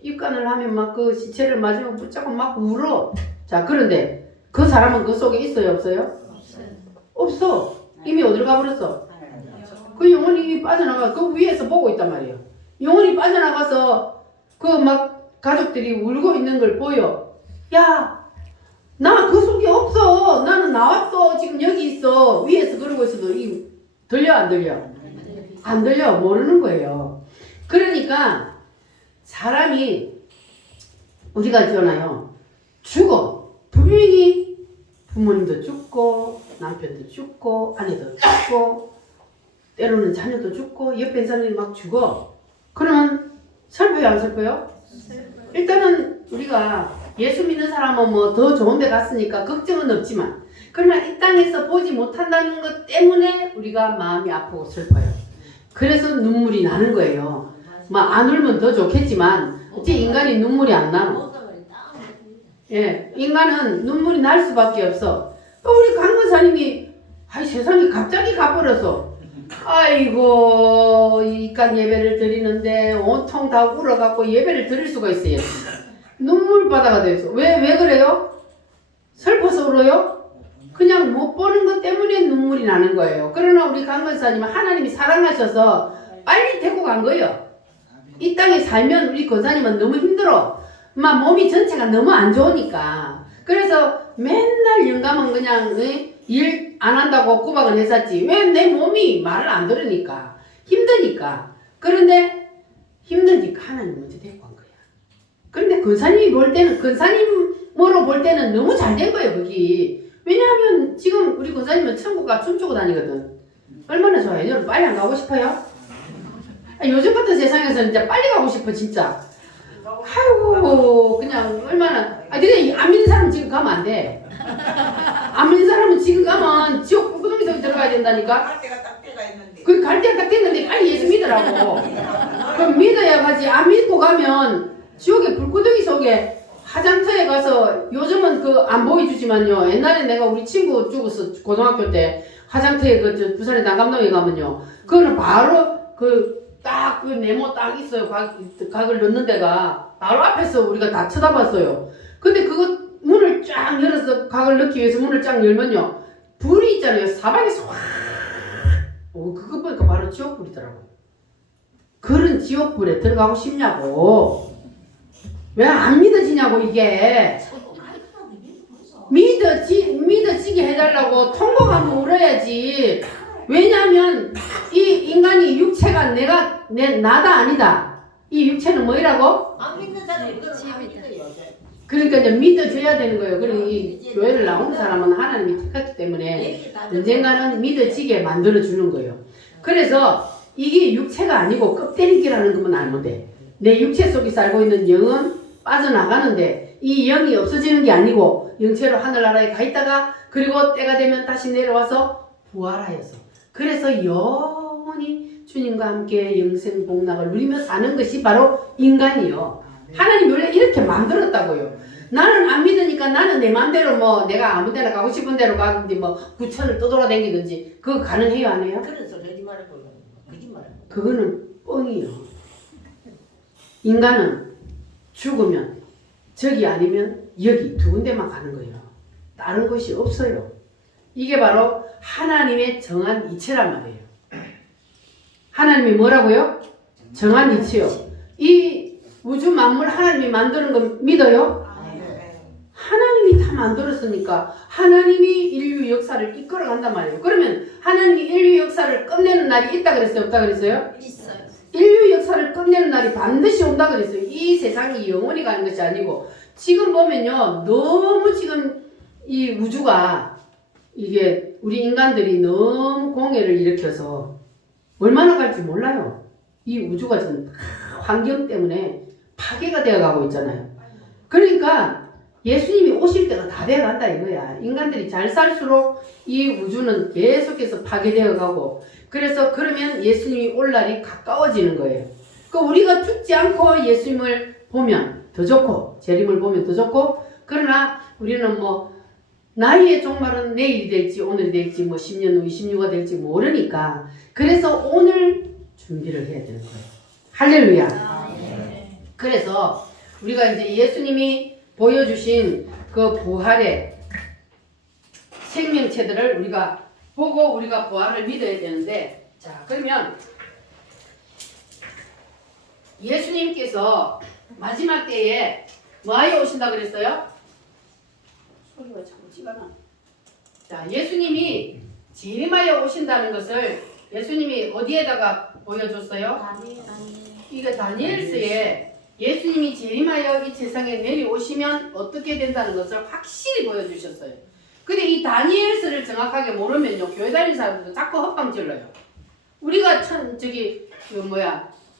입간을 하면 막 그 시체를 맞으면 붙잡고 막 울어. 자 그런데 그 사람은 그 속에 있어요 없어요? 없어. 이미 어디로 가버렸어? 그 영혼이 이미 빠져나가 그 위에서 보고 있단 말이에요. 영혼이 빠져나가서 그 막 가족들이 울고 있는 걸 보여. 야, 나 그 속에 없어. 나는 나왔어. 지금 여기 있어. 위에서 그러고 있어도 이 들려 안 들려? 안 들려. 모르는 거예요. 그러니까 사람이 우리가 있잖아요. 죽어. 분명히 부모님도 죽고 남편도 죽고 아내도 죽고 때로는 자녀도 죽고 옆에 사람들이 막 죽어. 그러면 슬퍼요 안 슬퍼요? 일단은 우리가 예수 믿는 사람은 뭐 더 좋은 데 갔으니까 걱정은 없지만 그러나 이 땅에서 보지 못한다는 것 때문에 우리가 마음이 아프고 슬퍼요. 그래서 눈물이 나는 거예요. 막 안 울면 더 좋겠지만 어째 인간이 눈물이 안 나노? 예, 인간은 눈물이 날 수밖에 없어. 또 우리 강권사님이 아이 세상에 갑자기 가버려서 아이고 이깟 예배를 드리는데 온통 다 울어갖고 예배를 드릴 수가 있어요. 눈물바다가 돼서 왜 그래요? 슬퍼서 울어요? 그냥 못 보는 것 때문에 눈물이 나는 거예요. 그러나 우리 강권사님은 하나님이 사랑하셔서 빨리 데리고 간 거예요. 이 땅에 살면 우리 권사님은 너무 힘들어. 막 몸이 전체가 너무 안 좋으니까. 그래서 맨날 영감은 그냥 일 안 한다고 구박을 했었지. 왜 내 몸이 말을 안 들으니까. 힘드니까. 그런데 힘드니까 하나님 먼저 데리고 간 거야. 그런데 권사님이 볼 때는 권사님으로 볼 때는 너무 잘 된 거예요. 거기. 왜냐하면 지금 우리 권사님은 천국가 춤추고 다니거든. 얼마나 좋아요. 여러분 빨리 안 가고 싶어요? 요즘 같은 세상에서 진짜 빨리 가고 싶어 진짜. 아이고 그냥 얼마나 근데 안 믿는 사람은 지금 가면 안 돼. 안 믿는 사람은 지금 가면 지옥 불구덩이 속에 들어가야 된다니까. 갈 때가 딱 때가 있는데. 그 갈 때가 딱 됐는데 빨리 예수 믿으라고. 그럼 믿어야 가지. 안 믿고 가면 지옥의 불구덩이 속에 화장터에 가서 요즘은 그 안 보여주지만요. 옛날에 내가 우리 친구 죽었어 고등학교 때 화장터에 그 부산의 남감동에 가면요. 그거는 바로 딱 그 네모 딱 있어요. 각을 넣는 데가 바로 앞에서 우리가 다 쳐다봤어요. 근데 그거 문을 쫙 열어서 각을 넣기 위해서 문을 쫙 열면요. 불이 있잖아요. 사방에서 확. 그거 보니까 바로 지옥불이더라고요. 그런 지옥불에 들어가고 싶냐고. 왜 안 믿어지냐고 이게. 믿어지게 해달라고 통곡하면 울어야지. 왜냐하면 이 인간이 육체가 나다 아니다. 이 육체는 뭐이라고? 안 믿는 사람은 그걸 안 집이다. 믿어요. 그러니까 이제 믿어줘야 되는 거예요. 그리고 이 교회를 나오는 사람은 하나님이 택했기 때문에 언젠가는 믿어지게 만들어주는 거예요. 그래서 이게 육체가 아니고 껍데기라는 것만 알면 돼. 내 육체 속에 살고 있는 영은 빠져나가는데 이 영이 없어지는 게 아니고 영체로 하늘나라에 가 있다가 그리고 때가 되면 다시 내려와서 부활하여서 그래서 영원히 주님과 함께 영생 복락을 누리며 사는 것이 바로 인간이요. 하나님이 원래 이렇게 만들었다고요. 나는 안 믿으니까 나는 내 맘대로 뭐 내가 아무 데나 가고 싶은 대로 가든지 뭐 구천을 떠돌아다니든지 그거 가능해요 안 해요? 그래서 거짓말을 보여. 거짓말을. 그거는 뻥이요. 인간은 죽으면 저기 아니면 여기 두 군데만 가는 거예요. 다른 곳이 없어요. 이게 바로 하나님의 정한 이치란 말이에요. 하나님이 뭐라고요? 정한 이치요. 이 우주 만물 하나님이 만드는 거 믿어요? 하나님이 다 만들었으니까 하나님이 인류 역사를 이끌어 간단 말이에요. 그러면 하나님이 인류 역사를 끝내는 날이 있다 그랬어요? 없다 그랬어요? 있어요. 인류 역사를 끝내는 날이 반드시 온다 그랬어요. 이 세상이 영원히 가는 것이 아니고 지금 보면요. 너무 지금 이 우주가 이게 우리 인간들이 너무 공해를 일으켜서 얼마나 갈지 몰라요. 이 우주가 지금 환경 때문에 파괴가 되어가고 있잖아요. 그러니까 예수님이 오실 때가 다 돼간다 이거야. 인간들이 잘 살수록 이 우주는 계속해서 파괴되어가고 그래서 그러면 예수님이 올 날이 가까워지는 거예요. 그러니까 우리가 죽지 않고 예수님을 보면 더 좋고 재림을 보면 더 좋고 그러나 우리는 뭐 나이의 종말은 내일이 될지 오늘이 될지 뭐 10년 후 26가 될지 모르니까 그래서 오늘 준비를 해야 되는 거예요. 할렐루야. 그래서 우리가 이제 예수님이 보여주신 그 부활의 생명체들을 우리가 보고 우리가 부활을 믿어야 되는데 자 그러면 예수님께서 마지막 때에 뭐하여 오신다 그랬어요? 소리가 자꾸 찌가나. 자 예수님이 재림하여 오신다는 것을 예수님이 어디에다가 보여줬어요? 이게 다니엘서에 예수님이 재림하여 이 세상에 내려오시면 어떻게 된다는 것을 확실히 보여주셨어요. 근데 이 다니엘서를 정확하게 모르면요 교회 다니는 사람들도 자꾸 헛방질러요. 우리가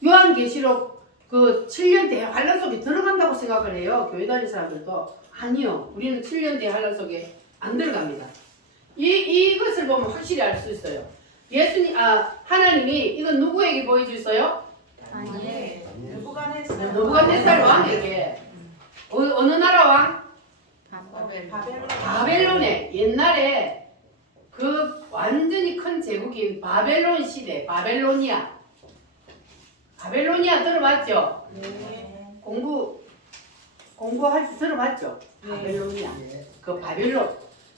요한계시록 그 7년 대환란 속에 들어간다고 생각을 해요. 교회 다니는 사람들도 아니요. 우리는 7년 대환란 속에 안 들어갑니다. 이것을 보면 확실히 알 수 있어요. 하나님이 이건 누구에게 보여주셨어요? 다니엘. 느부갓네살 왕에게. 어느 나라 왕? 바벨론에 옛날에 그 완전히 큰 제국인 바벨론 시대 바벨로니아 들어봤죠? 네. 공부할 때 들어봤죠? 바벨로니아 그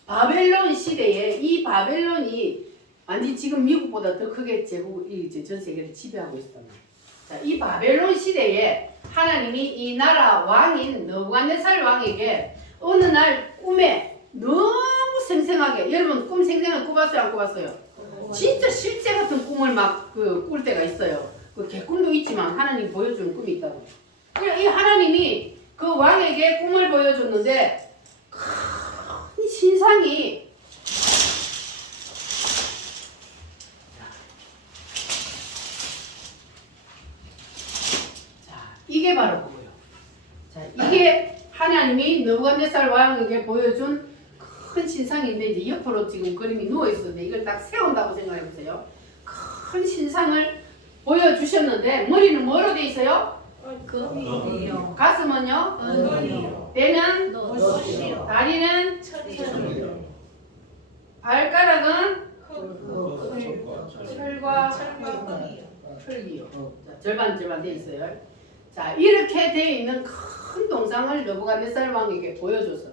바벨론 시대에 이 바벨론이 완전 지금 미국보다 더 크게 제국이 전 세계를 지배하고 있었단 말이에요. 자, 이 바벨론 시대에 하나님이 이 나라 왕인 느부갓네살 왕에게 어느 날 꿈에 너무 생생하게 여러분 꿈 생생하게 꾸봤어요? 안 꾸봤어요? 진짜 실제 같은 꿈을 막 꿀 때가 있어요. 그 개꿈도 있지만 하나님 보여주는 꿈이 있다고. 그래 이 하나님이 그 왕에게 꿈을 보여줬는데 큰 신상이 이게 바로 그거예요. 자, 이게 하나님이 느부갓네살 왕에게 보여준 큰 신상인데 이제 옆으로 지금 그림이 누워 있었는데 이걸 딱 세운다고 생각해 보세요. 큰 신상을 보여주셨는데 머리는 뭐로 돼 있어요? 금이요. 가슴은요? 은이요. 배는? 넛이요. 다리는? 철이요. 발가락은? 철과 철거이요. 철기요. 자, 절반 돼 있어요. 자, 이렇게 돼 있는 큰 동상을 느부갓네살 왕에게 보여줘서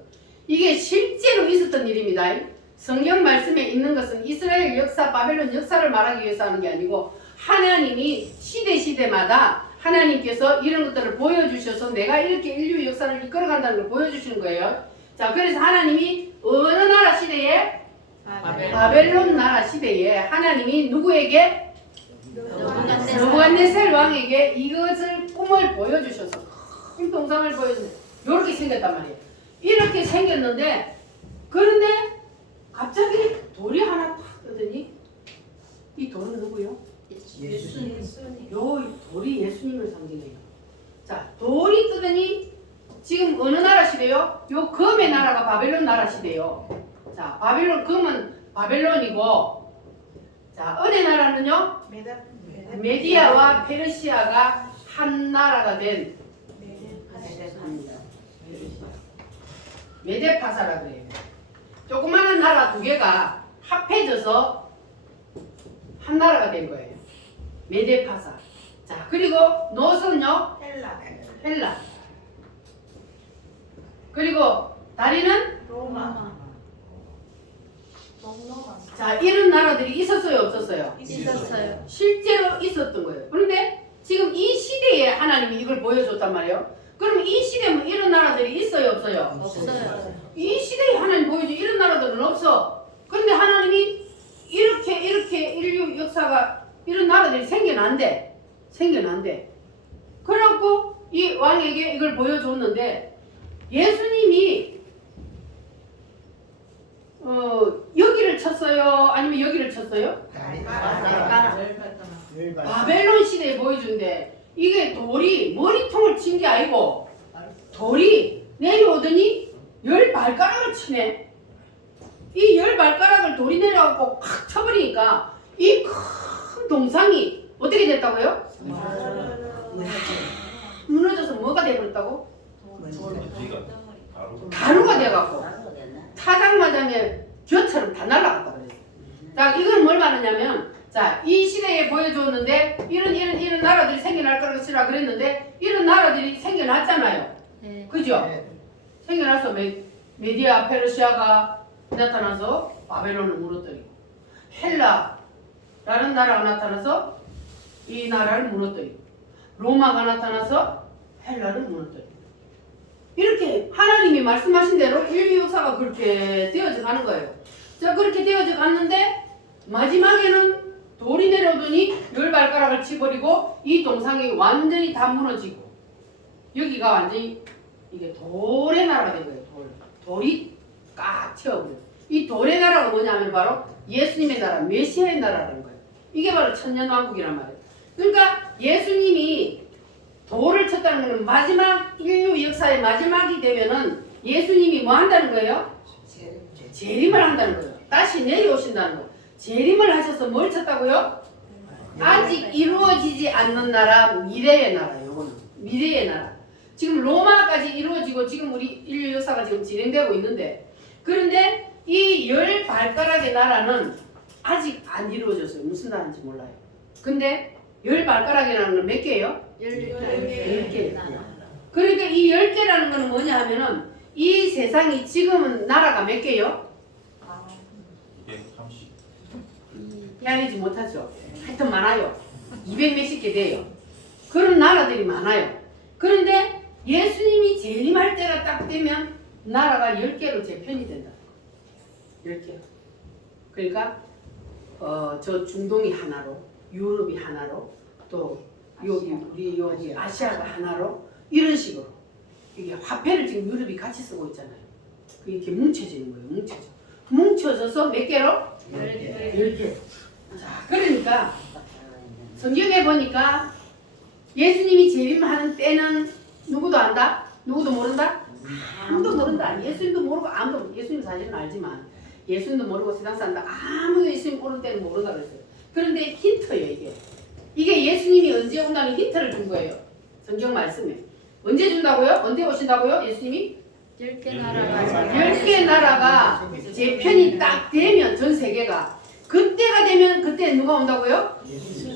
이게 실제로 있었던 일입니다. 성경 말씀에 있는 것은 이스라엘 역사, 바벨론 역사를 말하기 위해서 하는 게 아니고 하나님이 시대마다 하나님께서 이런 것들을 보여주셔서 내가 이렇게 인류 역사를 이끌어간다는 걸 보여주시는 거예요. 자, 그래서 하나님이 어느 나라 시대에? 바벨론 나라 시대에 하나님이 누구에게? 느부갓네살 왕에게 이것을 꿈을 보여주셔서 큰 동상을 보여주는데 이렇게 생겼단 말이에요. 이렇게 생겼는데 그런데 갑자기 돌이 하나 탁 뜨더니 이 돌은 누구요? 요 돌이 예수님을 상징해요. 자, 돌이 뜨더니 지금 어느 나라 시대요? 요 금의 나라가 바벨론 나라 시대요. 자, 바벨론 금은 바벨론이고, 자, 은의 나라는요? 메디아와 페르시아가 한 나라가 된 메데파사라 그래요. 조그마한 나라 두 개가 합해져서 한 나라가 된 거예요. 메데파사. 자, 그리고 노선요? 헬라. 그리고 다리는? 로마. 자, 이런 나라들이 있었어요, 없었어요? 있었어요. 실제로 있었던 거예요. 그런데 지금 이 시대에 하나님이 이걸 보여줬단 말이에요. 그럼 이 시대면 이런 나라들이 있어요, 없어요? 없어요. 이 시대에 하나님 보여준 이런 나라들은 없어. 그런데 하나님이 이렇게 인류 역사가 이런 나라들이 생겨난대. 그래갖고 이 왕에게 이걸 보여줬는데 예수님이 여기를 쳤어요? 아니면 여기를 쳤어요? 바벨론 시대에 보여준대. 이게 돌이 머리통을 친 게 아니고 돌이 내려오더니 10발가락을 치네. 이 10발가락을 돌이 내려가고 팍 쳐버리니까 이 큰 동상이 어떻게 됐다고요? 무너져서 뭐가 돼버렸다고? 가루가 돼갖고 타작마당에 겨처럼 다 날아갔다 그랬어요. 자, 이건 뭘 말하냐면, 자, 이 시대에 보여줬는데 이런 나라들이 생겨날 것이라 그랬는데 이런 나라들이 생겨났잖아요. 네. 그죠? 생겨나서 메디아 페르시아가 나타나서 바벨론을 무너뜨리고 헬라라는 나라가 나타나서 이 나라를 무너뜨리고 로마가 나타나서 헬라를 무너뜨리고 이렇게 하나님이 말씀하신 대로 인류 역사가 그렇게 되어져 가는 거예요. 자, 그렇게 되어져 갔는데 마지막에는 돌이 내려오더니 10발가락을 치버리고 이 동상이 완전히 다 무너지고 여기가 완전히 이게 돌의 나라가 된 거예요. 돌이 꽉 채워버려요. 이 돌의 나라가 뭐냐면 바로 예수님의 나라, 메시아의 나라라는 거예요. 이게 바로 천년왕국이란 말이에요. 그러니까 예수님이 돌을 쳤다는 것은 마지막 인류 역사의 마지막이 되면은 예수님이 뭐 한다는 거예요? 재림을 한다는 거예요. 다시 내려오신다는 거. 재림을 하셔서 뭘 쳤다고요? 아직 이루어지지 않는 나라, 미래의 나라. 요거는 미래의 나라. 지금 로마까지 이루어지고 지금 우리 인류 역사가 지금 진행되고 있는데, 그런데 이 10발가락의 나라는 아직 안 이루어졌어요. 무슨 나라인지 몰라요. 근데 10발가락이라는 건 몇 개예요? 10개. 그러니까 이 10개라는 건 뭐냐 하면은 이 세상이 지금은 나라가 몇 개요? 230. 헤아리지 못하죠. 하여튼 많아요. 200 몇십 개 돼요. 그런 나라들이 많아요. 그런데 예수님이 재림할 때가 딱 되면 나라가 10개로 재편이 된다. 10개. 그러니까 저 중동이 하나로, 유럽이 하나로, 또 여기 우리 여기 아시아가 하나로 이런 식으로 이게 화폐를 지금 유럽이 같이 쓰고 있잖아요. 이렇게 뭉쳐지는 거예요. 뭉쳐져서 몇 개로? 10개. 자, 그러니까 성경에 보니까 예수님이 재림하는 때는 누구도 안다? 누구도 모른다? 아무도 모른다. 예수님도 모르고 아무도 모르고. 예수님 사실은 알지만 예수님도 모르고 세상 산다. 아무도 예수님 모르는 때는 모른다 그랬어요. 그런데 힌트예요, 이게 예수님이 언제 온다는 힌트를 준 거예요. 성경 말씀에. 언제 준다고요? 언제 오신다고요? 예수님이? 10개 나라가 10개 나라가 재편이 딱 되면 전 세계가 그때가 되면 그때 누가 온다고요?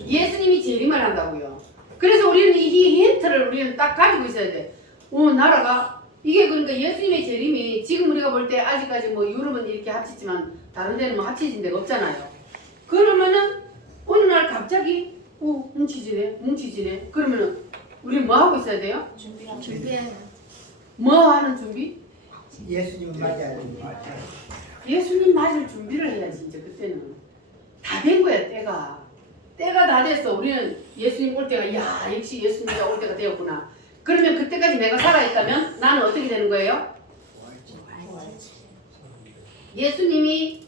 예수님이 재림을 한다고요. 그래서 우리는 이 힌트를 우리는 딱 가지고 있어야 돼. 나라가 이게 그러니까 예수님의 재림이 지금 우리가 볼 때 아직까지 뭐 유럽은 이렇게 합치지만 다른 데는 뭐 합쳐진 데가 없잖아요. 그러면은 어느 날 갑자기 뭉치지네. 그러면은 우리는 뭐 하고 있어야 돼요? 준비해. 뭐 하는 준비? 예수님 맞아요. 예수님 맞을 준비를 해야지. 이제 그때는 다 된 거야. 때가 다 됐어. 우리는 예수님 올 때가 야 역시 예수님이 올 때가 되었구나. 그러면 그때까지 내가 살아있다면 나는 어떻게 되는 거예요? 예수님이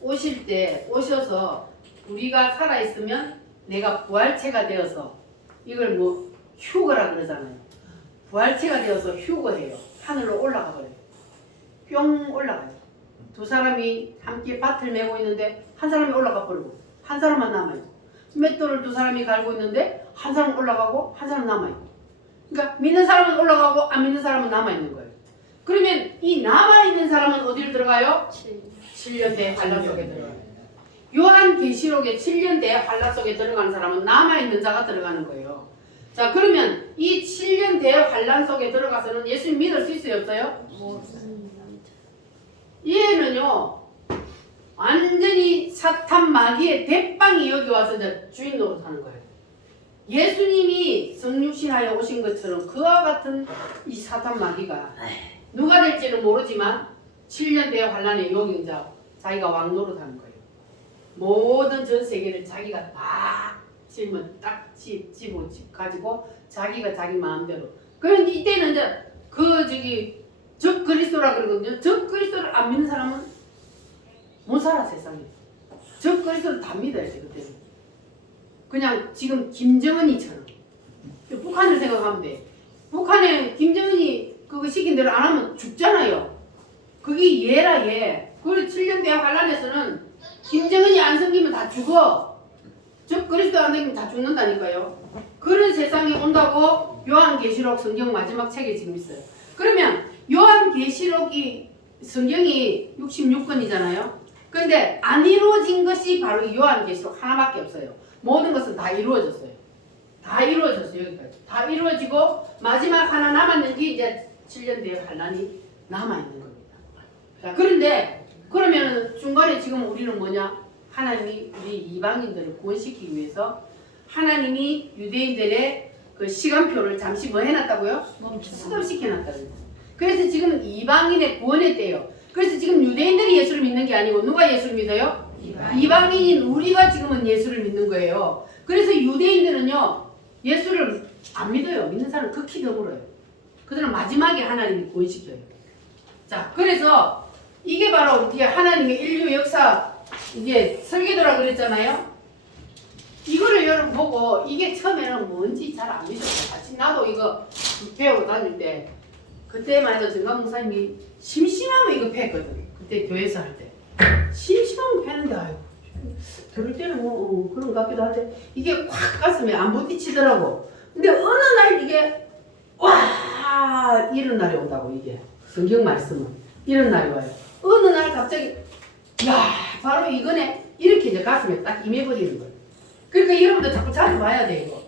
오실 때 오셔서 우리가 살아있으면 내가 부활체가 되어서 이걸 뭐 휴거라 그러잖아요. 부활체가 되어서 휴거해요. 하늘로 올라가 버려요. 뿅 올라가요. 두 사람이 함께 밭을 메고 있는데 한 사람이 올라가 버리고 한 사람만 남아있고 맷돌을 두 사람이 갈고 있는데 한 사람 올라가고 한 사람 남아있고 그러니까 믿는 사람은 올라가고 안 믿는 사람은 남아있는 거예요. 그러면 이 남아있는 사람은 어디로 들어가요? 7년대 환란 속에 들어가요. 요한계시록의 7년대 환란 속에 들어가는 사람은 남아있는 자가 들어가는 거예요. 자 그러면 이 7년대 환란 속에 들어가서는 예수님 믿을 수 있어요 없어요? 얘는요 완전히 사탄 마귀의 대빵이 여기 와서 이제 주인 노릇하는 거예요. 예수님이 성육신하여 오신 것처럼 그와 같은 이 사탄 마귀가 누가 될지는 모르지만 7년대 환란에 여기 이제 자기가 왕 노릇하는 거예요. 모든 전 세계를 자기가 딱 질문 딱 가지고 자기가 자기 마음대로. 그럼 이때는 이제 적 그리스도라 그러거든요. 적 그리스도를 안 믿는 사람은 못 살아 세상에. 적 그리스도를 다 믿어야지 그때는. 그냥 지금 김정은이처럼 북한을 생각하면 돼. 북한에 김정은이 그거 시킨 대로 안 하면 죽잖아요. 그게 얘라 얘. 그리고 7년 대학 관란에서는 김정은이 안 생기면 다 죽어. 적 그리스도 안 생기면 다 죽는다니까요. 그런 세상이 온다고 요한계시록 성경 마지막 책에 지금 있어요. 그러면 요한계시록이 성경이 66권이잖아요. 그런데 안 이루어진 것이 바로 이 요한계시록 하나밖에 없어요. 모든 것은 다 이루어졌어요. 다 이루어졌어요. 여기까지. 다 이루어지고 마지막 하나 남았는 게 이제 7년 뒤에 환란이 남아있는 겁니다. 자, 그런데 그러면 중간에 지금 우리는 뭐냐? 하나님이 우리 이방인들을 구원시키기 위해서 하나님이 유대인들의 그 시간표를 잠시 뭐 해놨다고요? 스톱시켜놨다고요. 그래서 지금 이방인의 구원의 때예요. 그래서 지금 유대인들이 예수를 믿는 게 아니고 누가 예수를 믿어요? 이방인인 우리가 지금은 예수를 믿는 거예요. 그래서 유대인들은요 예수를 안 믿어요. 믿는 사람은 극히 드물어요. 그들은 마지막에 하나님이 구원시켜요. 자, 그래서 이게 바로 이게 하나님의 인류 역사 이게 설계도라 그랬잖아요. 이거를 여러분 보고 이게 처음에는 뭔지 잘 안 믿었어요. 사실 나도 이거 배우고 다닐 때 그때만 해도 정강 목사님이 심심하면 이거 패했거든. 그때 교회에서 할 때. 심심하면 패는데 아이고 그럴 때는 뭐 그런 것 같기도 한데 이게 확 가슴에 안 부딪히더라고. 근데 어느 날 이게 와 이런 날이 온다고. 이게 성경 말씀은 이런 날이 와요. 어느 날 갑자기 야 바로 이거네 이렇게 이제 가슴에 딱 임해버리는 거예요. 그러니까 여러분들 자꾸 자주 봐야 돼 이거.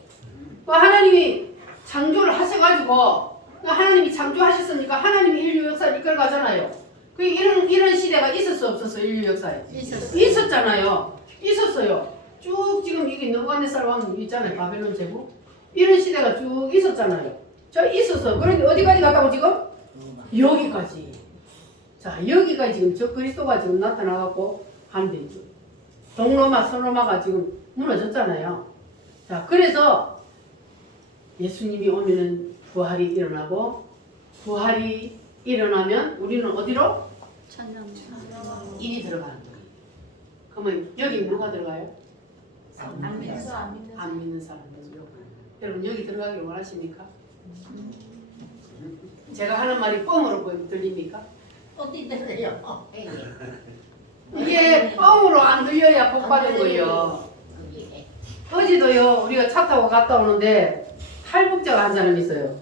하나님이 창조를 하셔가지고 하나님이 창조하셨으니까 하나님이 인류 역사를 이끌어가잖아요. 그 이런 시대가 있었어 없었어? 인류 역사에 있었잖아요. 있었어요. 쭉 지금 이게 느부갓네살 왕 있잖아요. 바벨론 제국 이런 시대가 쭉 있었잖아요. 저 있었어. 그런데 어디까지 갔다고 지금? 여기까지. 자 여기가 지금 저 그리스도가 지금 나타나갖고 하는데 있죠. 동로마 서로마가 지금 무너졌잖아요. 자 그래서 예수님이 오면은 부활이 일어나고 부활이 일어나면 우리는 어디로? 인이 들어가는 거예요. 그러면 여기 누가 들어가요? 안 믿어서 안 믿는 사람들요. 여러분 여기 들어가기를 원하십니까? 제가 하는 말이 뻥으로 들립니까? 어디 들려요? 이게 뻥으로 안 들려야 복 받은 거예요. 어제도요 우리가 차 타고 갔다 오는데 탈북자가 한 사람이 있어요.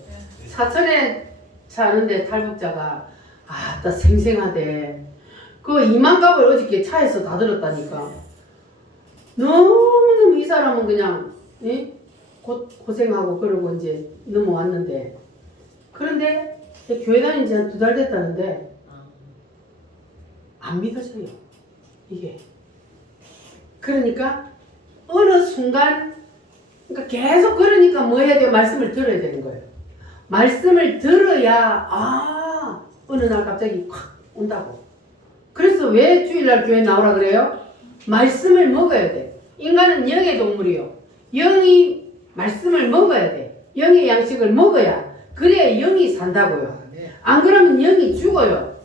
사천에 사는데 탈북자가 아따 생생하대. 그 이만값을 어저께 차에서 다 들었다니까. 너무너무 이 사람은 그냥 고생하고 그러고 이제 넘어왔는데 그런데 교회 다닌 지 한 2달 됐다는데 안 믿어져요. 이게. 그러니까 어느 순간 그러니까 계속 그러니까 뭐 해야 돼요? 말씀을 들어야 되는 거예요. 말씀을 들어야 어느 날 갑자기 확 온다고. 그래서 왜 주일날 교회 나오라 그래요? 말씀을 먹어야 돼. 인간은 영의 동물이요. 영이 말씀을 먹어야 돼. 영의 양식을 먹어야 그래야 영이 산다고요. 안 그러면 영이 죽어요.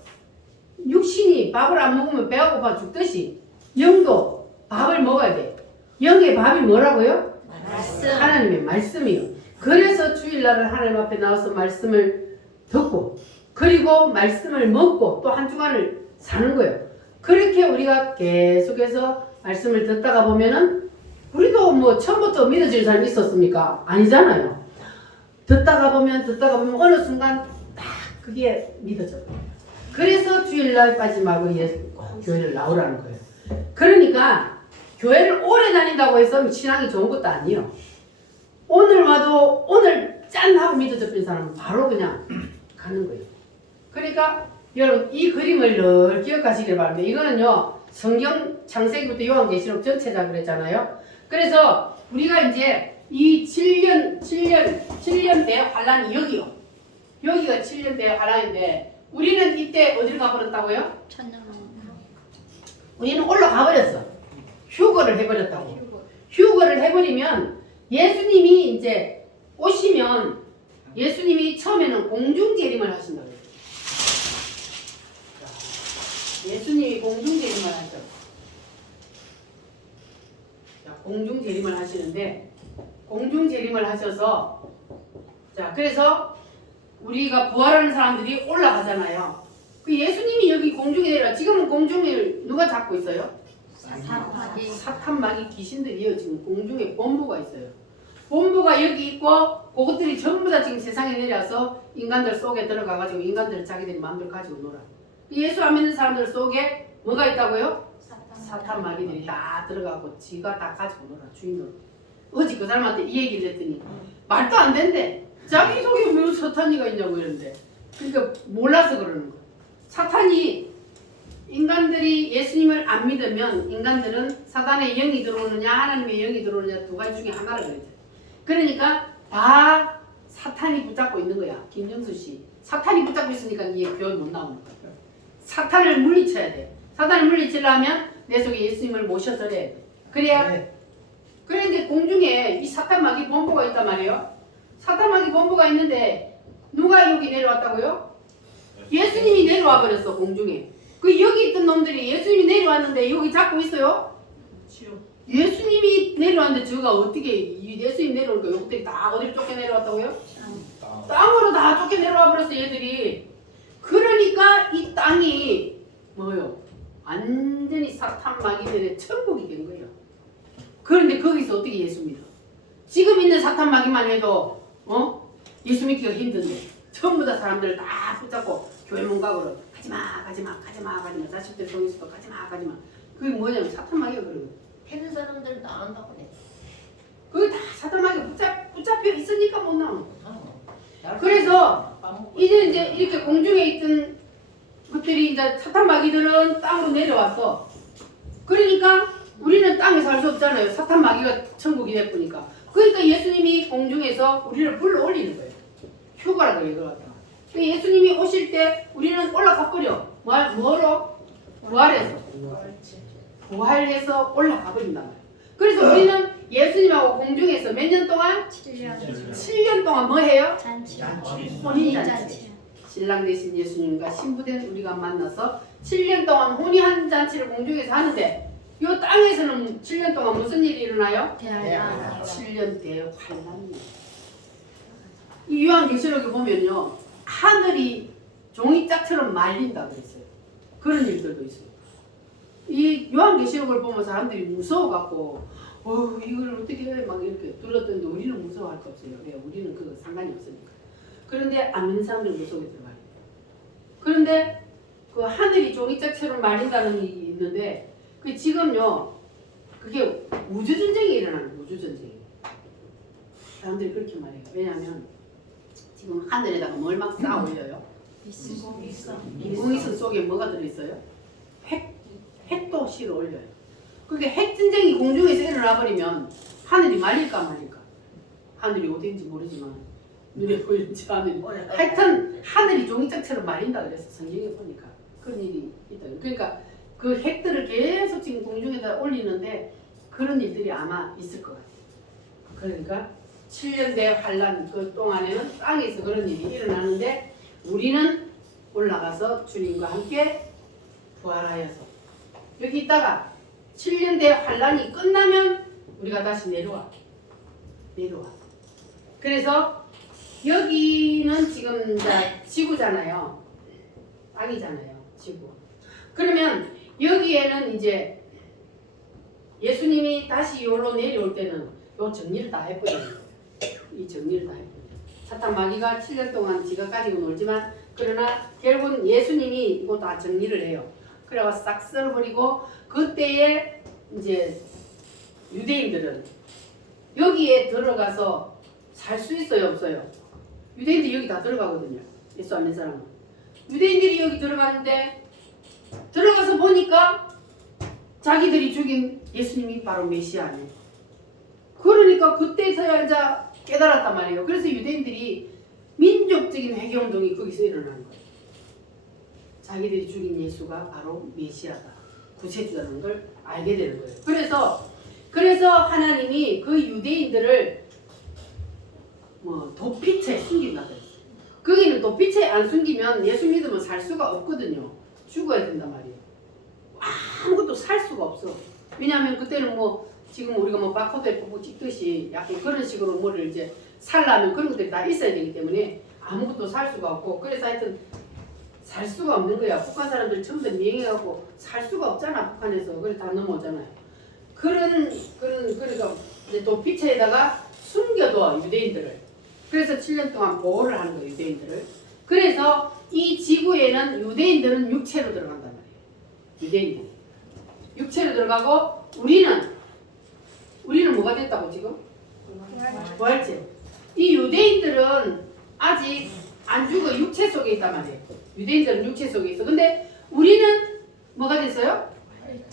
육신이 밥을 안 먹으면 배가 고파 죽듯이 영도 밥을 먹어야 돼. 영의 밥이 뭐라고요? 말씀. 하나님의 말씀이요. 그래서 주일날은 하나님 앞에 나와서 말씀을 듣고 그리고 말씀을 먹고 또 한 주간을 사는 거예요. 그렇게 우리가 계속해서 말씀을 듣다가 보면은 우리도 뭐 처음부터 믿어질 사람이 있었습니까? 아니잖아요. 듣다가 보면 어느 순간 딱 그게 믿어져요. 그래서 주일날 빠지 말고 교회를 나오라는 거예요. 그러니까 교회를 오래 다닌다고 해서 신앙이 좋은 것도 아니에요. 오늘 와도 오늘 짠 하고 믿어졌던 사람은 바로 그냥 가는 거예요. 그러니까 여러분 이 그림을 늘 기억하시길 바랍니다. 이거는요 성경 창세기부터 요한계시록 전체다 그랬잖아요. 그래서 우리가 이제 이 7년 대 환란이 여기요. 여기가 7년 대 환란인데 우리는 이때 어디를 가버렸다고요? 천년왕. 우리는 올라가 버렸어. 휴거를 해버렸다고. 휴거를 해버리면 예수님이 이제 오시면 예수님이 처음에는 공중재림을 하신다고. 예수님이 공중재림을 하죠. 자, 공중재림을 하시는데 공중재림을 하셔서 자 그래서 우리가 부활하는 사람들이 올라가잖아요. 그 예수님이 여기 공중에 내려 지금은 공중을 누가 잡고 있어요? 사탄마귀. 사탄마귀 귀신들이요. 지금 공중에 본부가 있어요. 본부가 여기 있고 그것들이 전부 다 지금 세상에 내려서 인간들 속에 들어가가지고 인간들을 자기들이 마음대로 가지고 놀아. 예수 안 믿는 사람들 속에 뭐가 있다고요? 사탄마귀들이 다 들어가고 지가 다 가지고 놀아. 주인으로. 어제 그 사람한테 이 얘기를 했더니 말도 안 된대. 자기 속에 왜 사탄이가 있냐고 이러는데 그러니까 몰라서 그러는 거야. 사탄이 인간들이 예수님을 안 믿으면 인간들은 사단의 영이 들어오느냐 하나님의 영이 들어오느냐 두 가지 중에 하나를 그랬죠. 그러니까 다 사탄이 붙잡고 있는 거야. 김정수 씨. 사탄이 붙잡고 있으니까 이게 교회 못 나오는 거야. 사탄을 물리쳐야 돼. 사탄을 물리치려면 내 속에 예수님을 모셔드려야 돼. 그래야 그런데 공중에 이 사탄마귀 본부가 있단 말이에요. 사탄마귀 본부가 있는데 누가 여기 내려왔다고요? 예수님이 내려와 버렸어 공중에. 그 여기 있던 놈들이 예수님이 내려왔는데 여기 잡고 있어요? 예수님이 내려왔는데 저가 어떻게 예수님 내려오니까 이것들이 다 어디로 쫓겨 내려왔다고요? 땅으로 다 쫓겨 내려와 버렸어 얘들이. 그러니까 이 땅이 뭐요? 완전히 사탄마귀들의 천국이 된 거예요. 그런데 거기서 어떻게 예수 믿어? 지금 있는 사탄마귀만 해도 예수 믿기가 힘든데 전부 다 사람들 다 붙잡고 교회 문각으로 가지마 자식들 통해서도 가지마 그게 뭐냐면 사탄마귀가 그러거든. 해는 사람들 나간다고 그래. 그게 다 사탄마귀가 붙잡혀 있으니까 못 나오는 거야. 그래서 이제 이렇게 공중에 있던 것들이 이제 사탄마귀들은 땅으로 내려왔어. 그러니까 우리는 땅에 살 수 없잖아요. 사탄마귀가 천국이 됐으니까. 그러니까 예수님이 공중에서 우리를 불러 올리는 거예요. 휴가라고 얘기를 하다가. 예수님이 오실 때 우리는 올라가 버려. 뭐로? 부활해서 올라가 버린단 말이에요. 그래서 우리는 예수님하고 공중에서 몇 년 동안? 7년 동안 뭐 해요? 잔치. 혼인잔치. 신랑 되신 예수님과 신부된 우리가 만나서 7년 동안 혼인잔치를 공중에서 하는데 이 땅에서는 7년 동안 무슨 일이 일어나요? 대환란. 7년 대환란입니다. 이 요한계시록에 보면요. 하늘이 종이짝처럼 말린다 그랬어요. 그런 일들도 있어요. 이 요한계시록을 보면 사람들이 무서워갖고 이걸 어떻게 해? 막 이렇게 둘렀던데 우리는 무서워할 거 없어요. 왜? 우리는 그거 상관이 없으니까. 그런데 안 믿는 사람들 무서워게 들어가요. 그런데 그 하늘이 종이짝처럼 말린다는 일이 있는데 그 지금요 그게 우주전쟁이 일어나는 거예요. 우주전쟁이. 사람들이 그렇게 말해요. 왜냐하면 지금 하늘에다가 뭘 막 쌓아 올려요? 인공위성 속에 뭐가 들어있어요? 핵도 실어 올려요. 그게 핵전쟁이 공중에서 일어나 버리면 하늘이 말릴까 안 말릴까? 하늘이 어디인지 모르지만 눈에 보이는 저 하늘이. 하여튼 하늘이 종이장처럼 말린다 그래서 성경에 보니까 그런 일이 있다. 그러니까 그 핵들을 계속 지금 공중에다 올리는데 그런 일들이 아마 있을 것 같아요. 그러니까 7년대 환란 그 동안에는 땅에서 그런 일이 일어나는데 우리는 올라가서 주님과 함께 부활하여서 여기 있다가 7년대 환란이 끝나면 우리가 다시 내려와. 그래서 여기는 지금 이제 지구잖아요. 땅이잖아요. 지구. 그러면 여기에는 이제 예수님이 다시 여기로 내려올 때는 요 정리를 다 해버려요. 이 정리를 다 해버려요. 사탄 마귀가 7년 동안 지가 가지고 놀지만 그러나 결국은 예수님이 이거 다 정리를 해요. 그래서 싹 썰어버리고 그때에 이제 유대인들은 여기에 들어가서 살 수 있어요, 없어요? 유대인들이 여기 다 들어가거든요. 예수 안 믿는 사람은. 유대인들이 여기 들어가는데 들어가서 보니까 자기들이 죽인 예수님이 바로 메시아네. 그러니까 그때서야 이제 깨달았단 말이에요. 그래서 유대인들이 민족적인 회개운동이 거기서 일어나는 거예요. 자기들이 죽인 예수가 바로 메시아다. 구세주라는 걸 알게 되는 거예요. 그래서 하나님이 그 유대인들을 도피처에 숨긴다 그랬어요. 거기는 도피처에 안 숨기면 예수 믿으면 살 수가 없거든요. 죽어야 된단 말이에요. 아무것도 살 수가 없어. 왜냐하면 그때는 지금 우리가 바코드에 보고 찍듯이 약간 그런 식으로 뭐를 이제 살려면 그런 것들이 다 있어야 되기 때문에 아무것도 살 수가 없고 그래서 하여튼 살 수가 없는 거야. 북한 사람들 전부 다 미행해갖고 살 수가 없잖아. 북한에서. 그래 다 넘어오잖아요. 그러니까 이제 도피처에다가 숨겨둬 유대인들을. 그래서 7년 동안 보호를 하는 거예요. 유대인들을. 그래서 이 지구에는 유대인들은 육체로 들어간단 말이에요. 유대인들 육체로 들어가고 우리는 뭐가 됐다고 지금? 부활체. 이 유대인들은 아직 안 죽어. 육체 속에 있단 말이에요. 유대인들은 육체 속에 있어. 근데 우리는 뭐가 됐어요?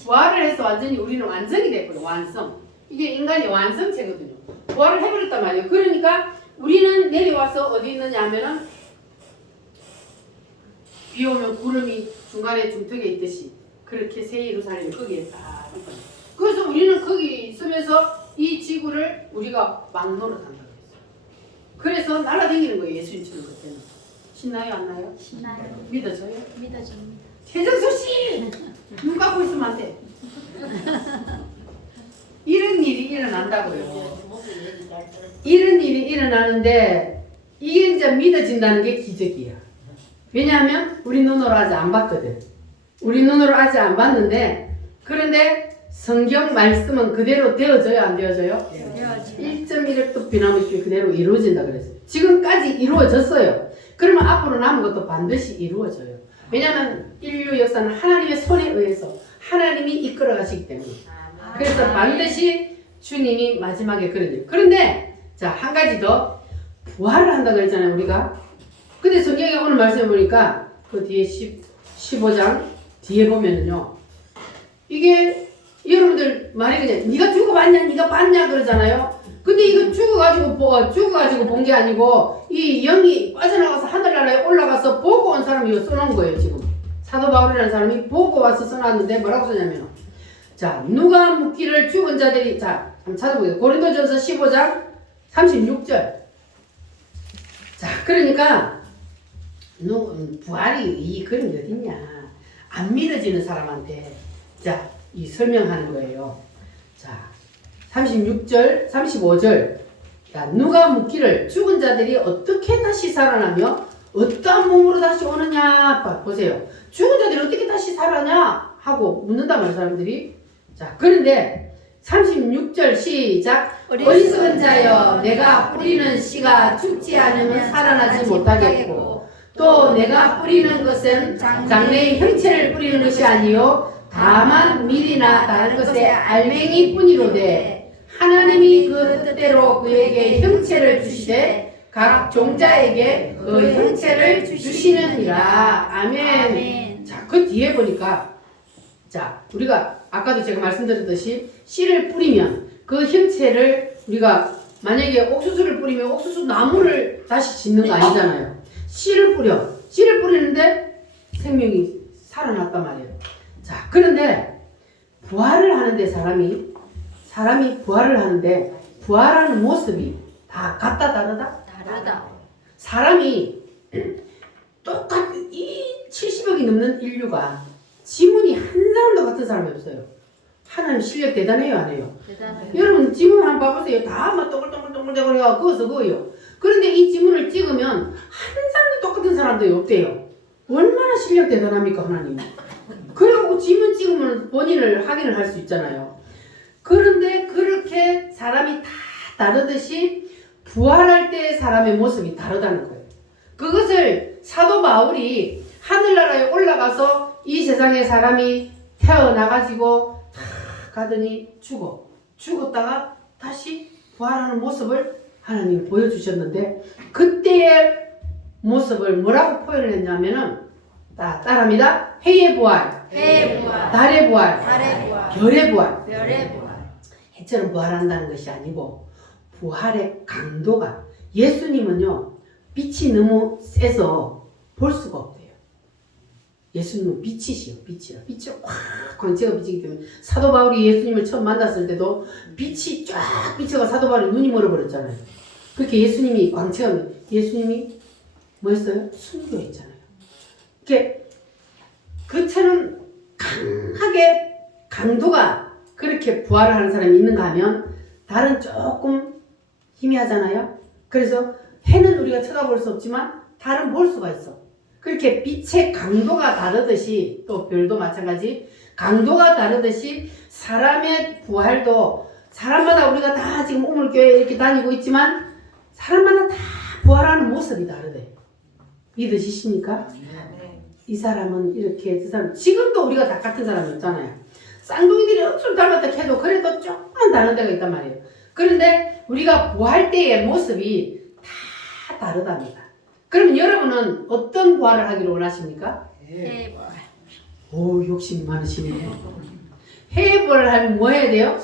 부활을 해서 완전히 우리는 완성이 됐거든. 완성. 이게 인간의 완성체거든요. 부활을 해버렸단 말이에요. 그러니까 우리는 내려와서 어디 있느냐 하면은 비 오면 구름이 중간에 중턱에 있듯이 그렇게 새 예루살렘이 거기에 딱 있거든요. 그래서 우리는 거기 있으면서 이 지구를 우리가 막 노릇한다고 했어요. 그래서 날아다니는 거예요. 예수님 치는 것 때는. 신나요? 안 나요? 신나요. 믿어져요? 믿어집니다. 최정수 씨! 눈 감고 있으면 안 돼. 이런 일이 일어난다고요. 이런 일이 일어나는데 이게 이제 믿어진다는 게 기적이야. 왜냐하면 우리 눈으로 아직 안 봤거든. 우리 눈으로 아직 안 봤는데 그런데 성경 말씀은 그대로 되어져요? 안 되어져요? 1.1획도 비나무잎이 그대로 이루어진다 그랬어요. 지금까지 이루어졌어요. 그러면 앞으로 남은 것도 반드시 이루어져요. 왜냐하면 인류 역사는 하나님의 손에 의해서 하나님이 이끌어 가시기 때문에. 그래서 반드시 주님이 마지막에 그런 일. 그런데 자, 한 가지 더 부활을 한다고 그랬잖아요, 우리가. 근데 성경에 오늘 말씀해 보니까 그 뒤에 15장 뒤에 보면은요. 이게 여러분들 말이 그냥 네가 죽어봤냐, 네가 봤냐 그러잖아요. 근데 이거 죽어가지고 본 게 아니고 이 영이 빠져나가서 하늘나라에 올라가서 보고 온 사람이 이거 써놓은 거예요, 지금. 사도 바울이라는 사람이 보고 와서 써놨는데 뭐라고 써냐면 자, 누가 묻기를 죽은 자들이 자, 한번 찾아보세요. 고린도전서 15장 36절. 자, 그러니까 부활이 그런 게 어딨냐. 안 믿어지는 사람한테 자, 이 설명하는 거예요. 자, 36절, 35절. 자, 누가 묻기를 죽은 자들이 어떻게 다시 살아나며 어떠한 몸으로 다시 오느냐. 보세요. 죽은 자들이 어떻게 다시 살아나냐 하고 묻는단 말이에요, 사람들이. 자, 그런데 36절 시작. 어리석은 자여, 내가 뿌리는 씨가 죽지 않으면 살아나지 못하겠고 또 내가 뿌리는 것은 장래의 형체를 뿌리는 것이 아니요 다만 밀이나 다른 것의 알맹이 뿐이로되 하나님이 그 뜻대로 그에게 형체를 주시되 각 종자에게 그 형체를 주시느니라. 아멘. 자, 그 뒤에 보니까 자, 우리가 아까도 제가 말씀드렸듯이 씨를 뿌리면 그 형체를 우리가 만약에 옥수수를 뿌리면 옥수수 나무를 다시 짓는 거 아니잖아요. 씨를 뿌려. 씨를 뿌리는데 생명이 살아났단 말이에요. 자, 그런데 부활을 하는데 사람이 부활을 하는데 부활하는 모습이 다 같다 다르다? 다르다. 사람이 똑같은 이 70억이 넘는 인류가 지문이 한 사람도 같은 사람이 없어요. 하나님 실력 대단해요, 안 해요? 대단해. 여러분 지문 한번 봐보세요. 다 막 동글동글동글동글해가 그어서 그어요. 그런데 이 지문을 찍으면 한 사람도 똑같은 사람들이 없대요. 얼마나 실력 대단합니까, 하나님? 그리고 지문 찍으면 본인을 확인을 할 수 있잖아요. 그런데 그렇게 사람이 다 다르듯이 부활할 때 사람의 모습이 다르다는 거예요. 그것을 사도 바울이 하늘나라에 올라가서 이 세상에 사람이 태어나가지고 다 가더니 죽었다가 다시 부활하는 모습을 하나님이 보여주셨는데 그때의 모습을 뭐라고 표현을 했냐면은 따라합니다. 해의 부활, 해의 부활, 달의 부활, 달의 부활, 별의 부활. 별의 부활. 해처럼 부활한다는 것이 아니고 부활의 강도가 예수님은요 빛이 너무 세서 볼 수가 없대요. 예수님은 빛이시요. 빛이 확 광채가 비치기 때문에 사도 바울이 예수님을 처음 만났을 때도 빛이 쫙 비쳐가 사도 바울이 눈이 멀어버렸잖아요. 그렇게 예수님이 광채가 예수님이 뭐였어요? 순교했잖아요. 이렇게 그처럼 강하게 강도가 그렇게 부활을 하는 사람이 있는가 하면 달은 조금 희미하잖아요. 그래서 해는 우리가 쳐다볼 수 없지만 달은 볼 수가 있어. 그렇게 빛의 강도가 다르듯이 또 별도 마찬가지 강도가 다르듯이 사람의 부활도 사람마다 우리가 다 지금 우물교회 이렇게 다니고 있지만 사람마다 다 부활하는 모습이 다르대. 믿으시십니까? 이 사람은 이렇게 저 사람 지금도 우리가 다 같은 사람이었잖아요. 쌍둥이들이 엄청 닮았다 해도 그래도 조금만 다른 데가 있단 말이에요. 그런데 우리가 부활 때의 모습이 다 다르답니다. 그러면 여러분은 어떤 부활을 하기를 원하십니까? 해의 부활. 오, 욕심 많으시네요. 해의 부활을 하면 뭐 해야 돼요?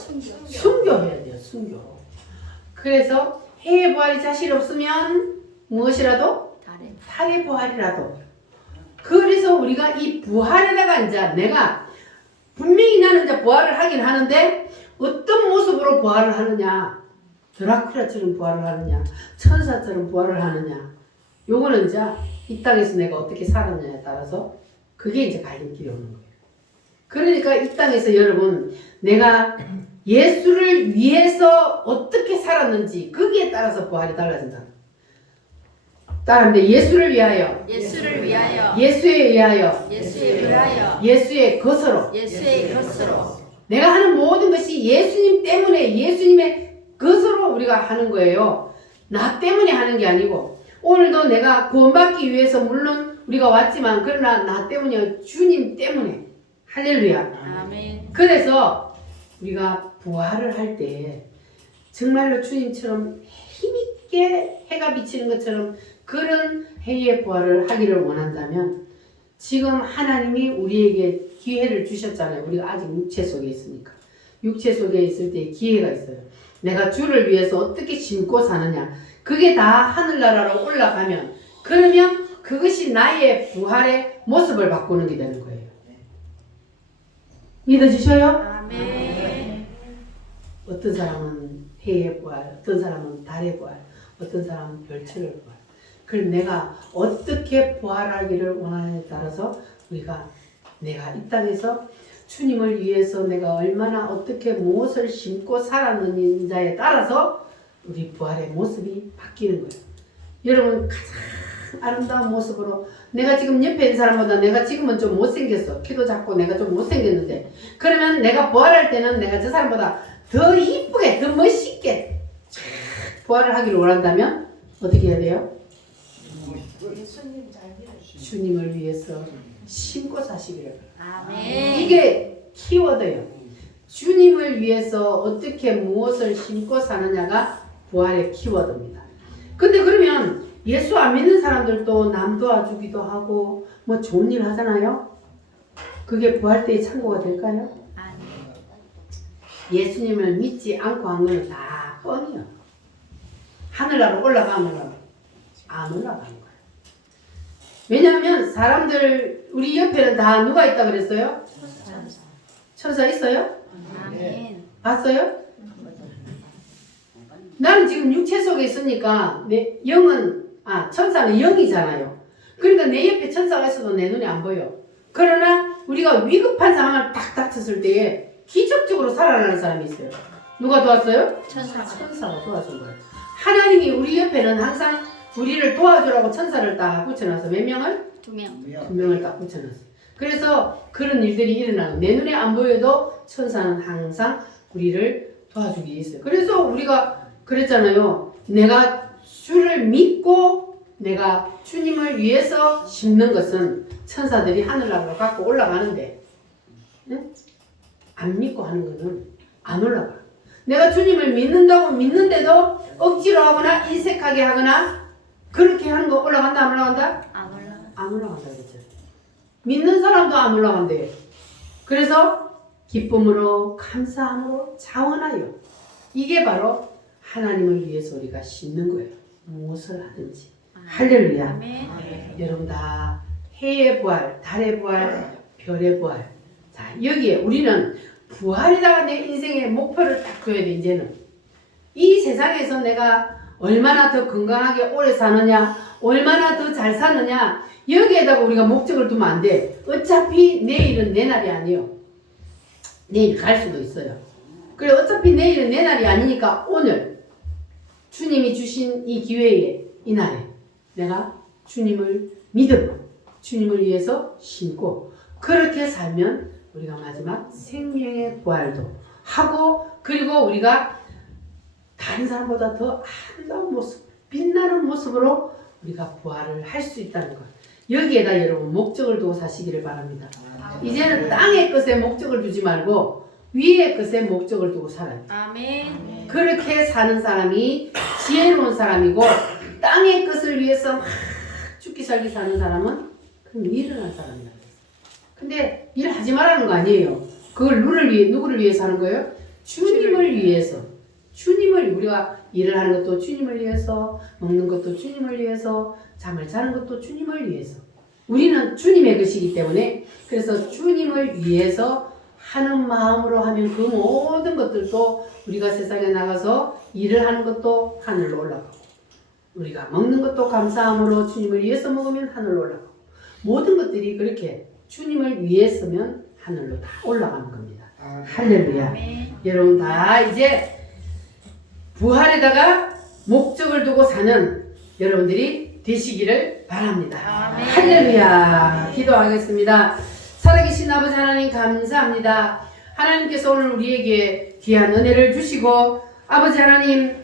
순교해야 돼요. 순교. 그래서 해의 부활이 자신 없으면 무엇이라도? 달의 부활이라도. 그래서 우리가 이 부활에다가 이제 내가 분명히 나는 이제 부활을 하긴 하는데 어떤 모습으로 부활을 하느냐, 드라큘라처럼 부활을 하느냐, 천사처럼 부활을 하느냐, 요거는 이제 이 땅에서 내가 어떻게 살았냐에 따라서 그게 이제 갈림길이 오는 거예요. 그러니까 이 땅에서 여러분 내가 예수를 위해서 어떻게 살았는지 거기에 따라서 부활이 달라진다. 따라합니다. 예수를 위하여, 예수를 위하여, 예수에 의하여, 예수에 의하여, 예수의 것으로, 예수의 것으로. 내가 하는 모든 것이 예수님 때문에 예수님의 것으로 우리가 하는 거예요. 나 때문에 하는 게 아니고 오늘도 내가 구원받기 위해서 물론 우리가 왔지만 그러나 나 때문이야. 주님 때문에. 할렐루야. 아멘. 그래서 우리가 부활을 할 때 정말로 주님처럼 힘있게 해가 비치는 것처럼 그런 해의 부활을 하기를 원한다면 지금 하나님이 우리에게 기회를 주셨잖아요. 우리가 아직 육체 속에 있으니까. 육체 속에 있을 때 기회가 있어요. 내가 주를 위해서 어떻게 심고 사느냐. 그게 다 하늘나라로 올라가면 그러면 그것이 나의 부활의 모습을 바꾸는 게 되는 거예요. 믿어주셔요? 아멘. 어떤 사람은 해의 부활, 어떤 사람은 달의 부활, 어떤 사람은 별처의 부활. 그럼 내가 어떻게 부활하기를 원하느냐에 따라서 우리가 내가 이 땅에서 주님을 위해서 내가 얼마나 어떻게 무엇을 심고 살았느냐에 따라서 우리 부활의 모습이 바뀌는 거예요. 여러분 가장 아름다운 모습으로 내가 지금 옆에 있는 사람보다 내가 지금은 좀 못생겼어. 키도 작고 내가 좀 못생겼는데 그러면 내가 부활할 때는 내가 저 사람보다 더 이쁘게 더 멋있게 부활을 하기를 원한다면 어떻게 해야 돼요? 주님을 위해서 심고 사시기를. 아멘. 이게 키워드예요. 주님을 위해서 어떻게 무엇을 심고 사느냐가 부활의 키워드입니다. 근데 그러면 예수 안 믿는 사람들도 남 도와주기도 하고 뭐 좋은 일 하잖아요. 그게 부활 때의 참고가 될까요? 아멘. 예수님을 믿지 않고 한 거는 다 뻥이요. 하늘나라로 올라가 안 올라가? 안 올라가는 거예요. 왜냐하면 사람들 우리 옆에는 다 누가 있다 그랬어요? 천사 있어요? 아멘. 봤어요? 나는 지금 육체 속에 있으니까 내 영은 천사는 영이잖아요. 그러니까 내 옆에 천사가 있어도 내 눈에 안 보여. 그러나 우리가 위급한 상황을 딱 닥쳤을 때에 기적적으로 살아나는 사람이 있어요. 누가 도왔어요? 천사가 도와준 거예요. 하나님이 우리 옆에는 항상 우리를 도와주라고 천사를 딱 붙여놔서 몇 명을? 2명. 2명을 딱 붙여놨어. 그래서 그런 일들이 일어나고 내 눈에 안 보여도 천사는 항상 우리를 도와주기 위해 있어요. 그래서 우리가 그랬잖아요. 내가 주를 믿고 내가 주님을 위해서 심는 것은 천사들이 하늘나라로 갖고 올라가는데, 응? 안 믿고 하는 거는 안 올라가. 내가 주님을 믿는다고 믿는데도 억지로 하거나 인색하게 하거나 그렇게 하는 거 올라간다 안 올라간다? 안 올라가. 안 올라간다 그랬죠. 믿는 사람도 안 올라간대요. 그래서 기쁨으로 감사함으로 자원하여, 이게 바로 하나님을 위해서 우리가 심는 거예요. 무엇을 하든지. 할렐루야. 아멘. 여러분 다 해의 부활, 달의 부활, 별의 부활. 자, 여기에 우리는 부활에다가 내 인생의 목표를 딱 둬야 돼. 이제는 이 세상에서 내가 얼마나 더 건강하게 오래 사느냐, 얼마나 더 잘 사느냐, 여기에다가 우리가 목적을 두면 안 돼. 어차피 내일은 내 날이 아니에요. 내일 갈 수도 있어요. 그래, 어차피 내일은 내 날이 아니니까 오늘 주님이 주신 이 기회에, 이 날에 내가 주님을 믿음으로 주님을 위해서 심고 그렇게 살면 우리가 마지막 생명의 부활도 하고, 그리고 우리가 다른 사람보다 더 아름다운 모습, 빛나는 모습으로 우리가 부활을 할 수 있다는 것. 여기에다 여러분 목적을 두고 사시기를 바랍니다. 이제는 땅의 것에 목적을 두지 말고 위의 것에 목적을 두고 살아요. 아멘. 그렇게 사는 사람이 지혜로운 사람이고, 땅의 것을 위해서 막 죽기 살기 사는 사람은 그럼 일어난 사람이라. 근데 일하지 말라는 거 아니에요. 그걸 누구를 위해서 하는 거예요? 주님을 위해서. 주님을, 우리가 일을 하는 것도 주님을 위해서, 먹는 것도 주님을 위해서, 잠을 자는 것도 주님을 위해서. 우리는 주님의 것이기 때문에, 그래서 주님을 위해서 하는 마음으로 하면 그 모든 것들도, 우리가 세상에 나가서 일을 하는 것도 하늘로 올라가고, 우리가 먹는 것도 감사함으로 주님을 위해서 먹으면 하늘로 올라가고, 모든 것들이 그렇게 주님을 위해서면 하늘로 다 올라가는 겁니다. 할렐루야. 아멘. 여러분 다 이제 부활에다가 목적을 두고 사는 여러분들이 되시기를 바랍니다. 아멘. 할렐루야. 기도하겠습니다. 살아계신 아버지 하나님 감사합니다. 하나님께서 오늘 우리에게 귀한 은혜를 주시고, 아버지 하나님,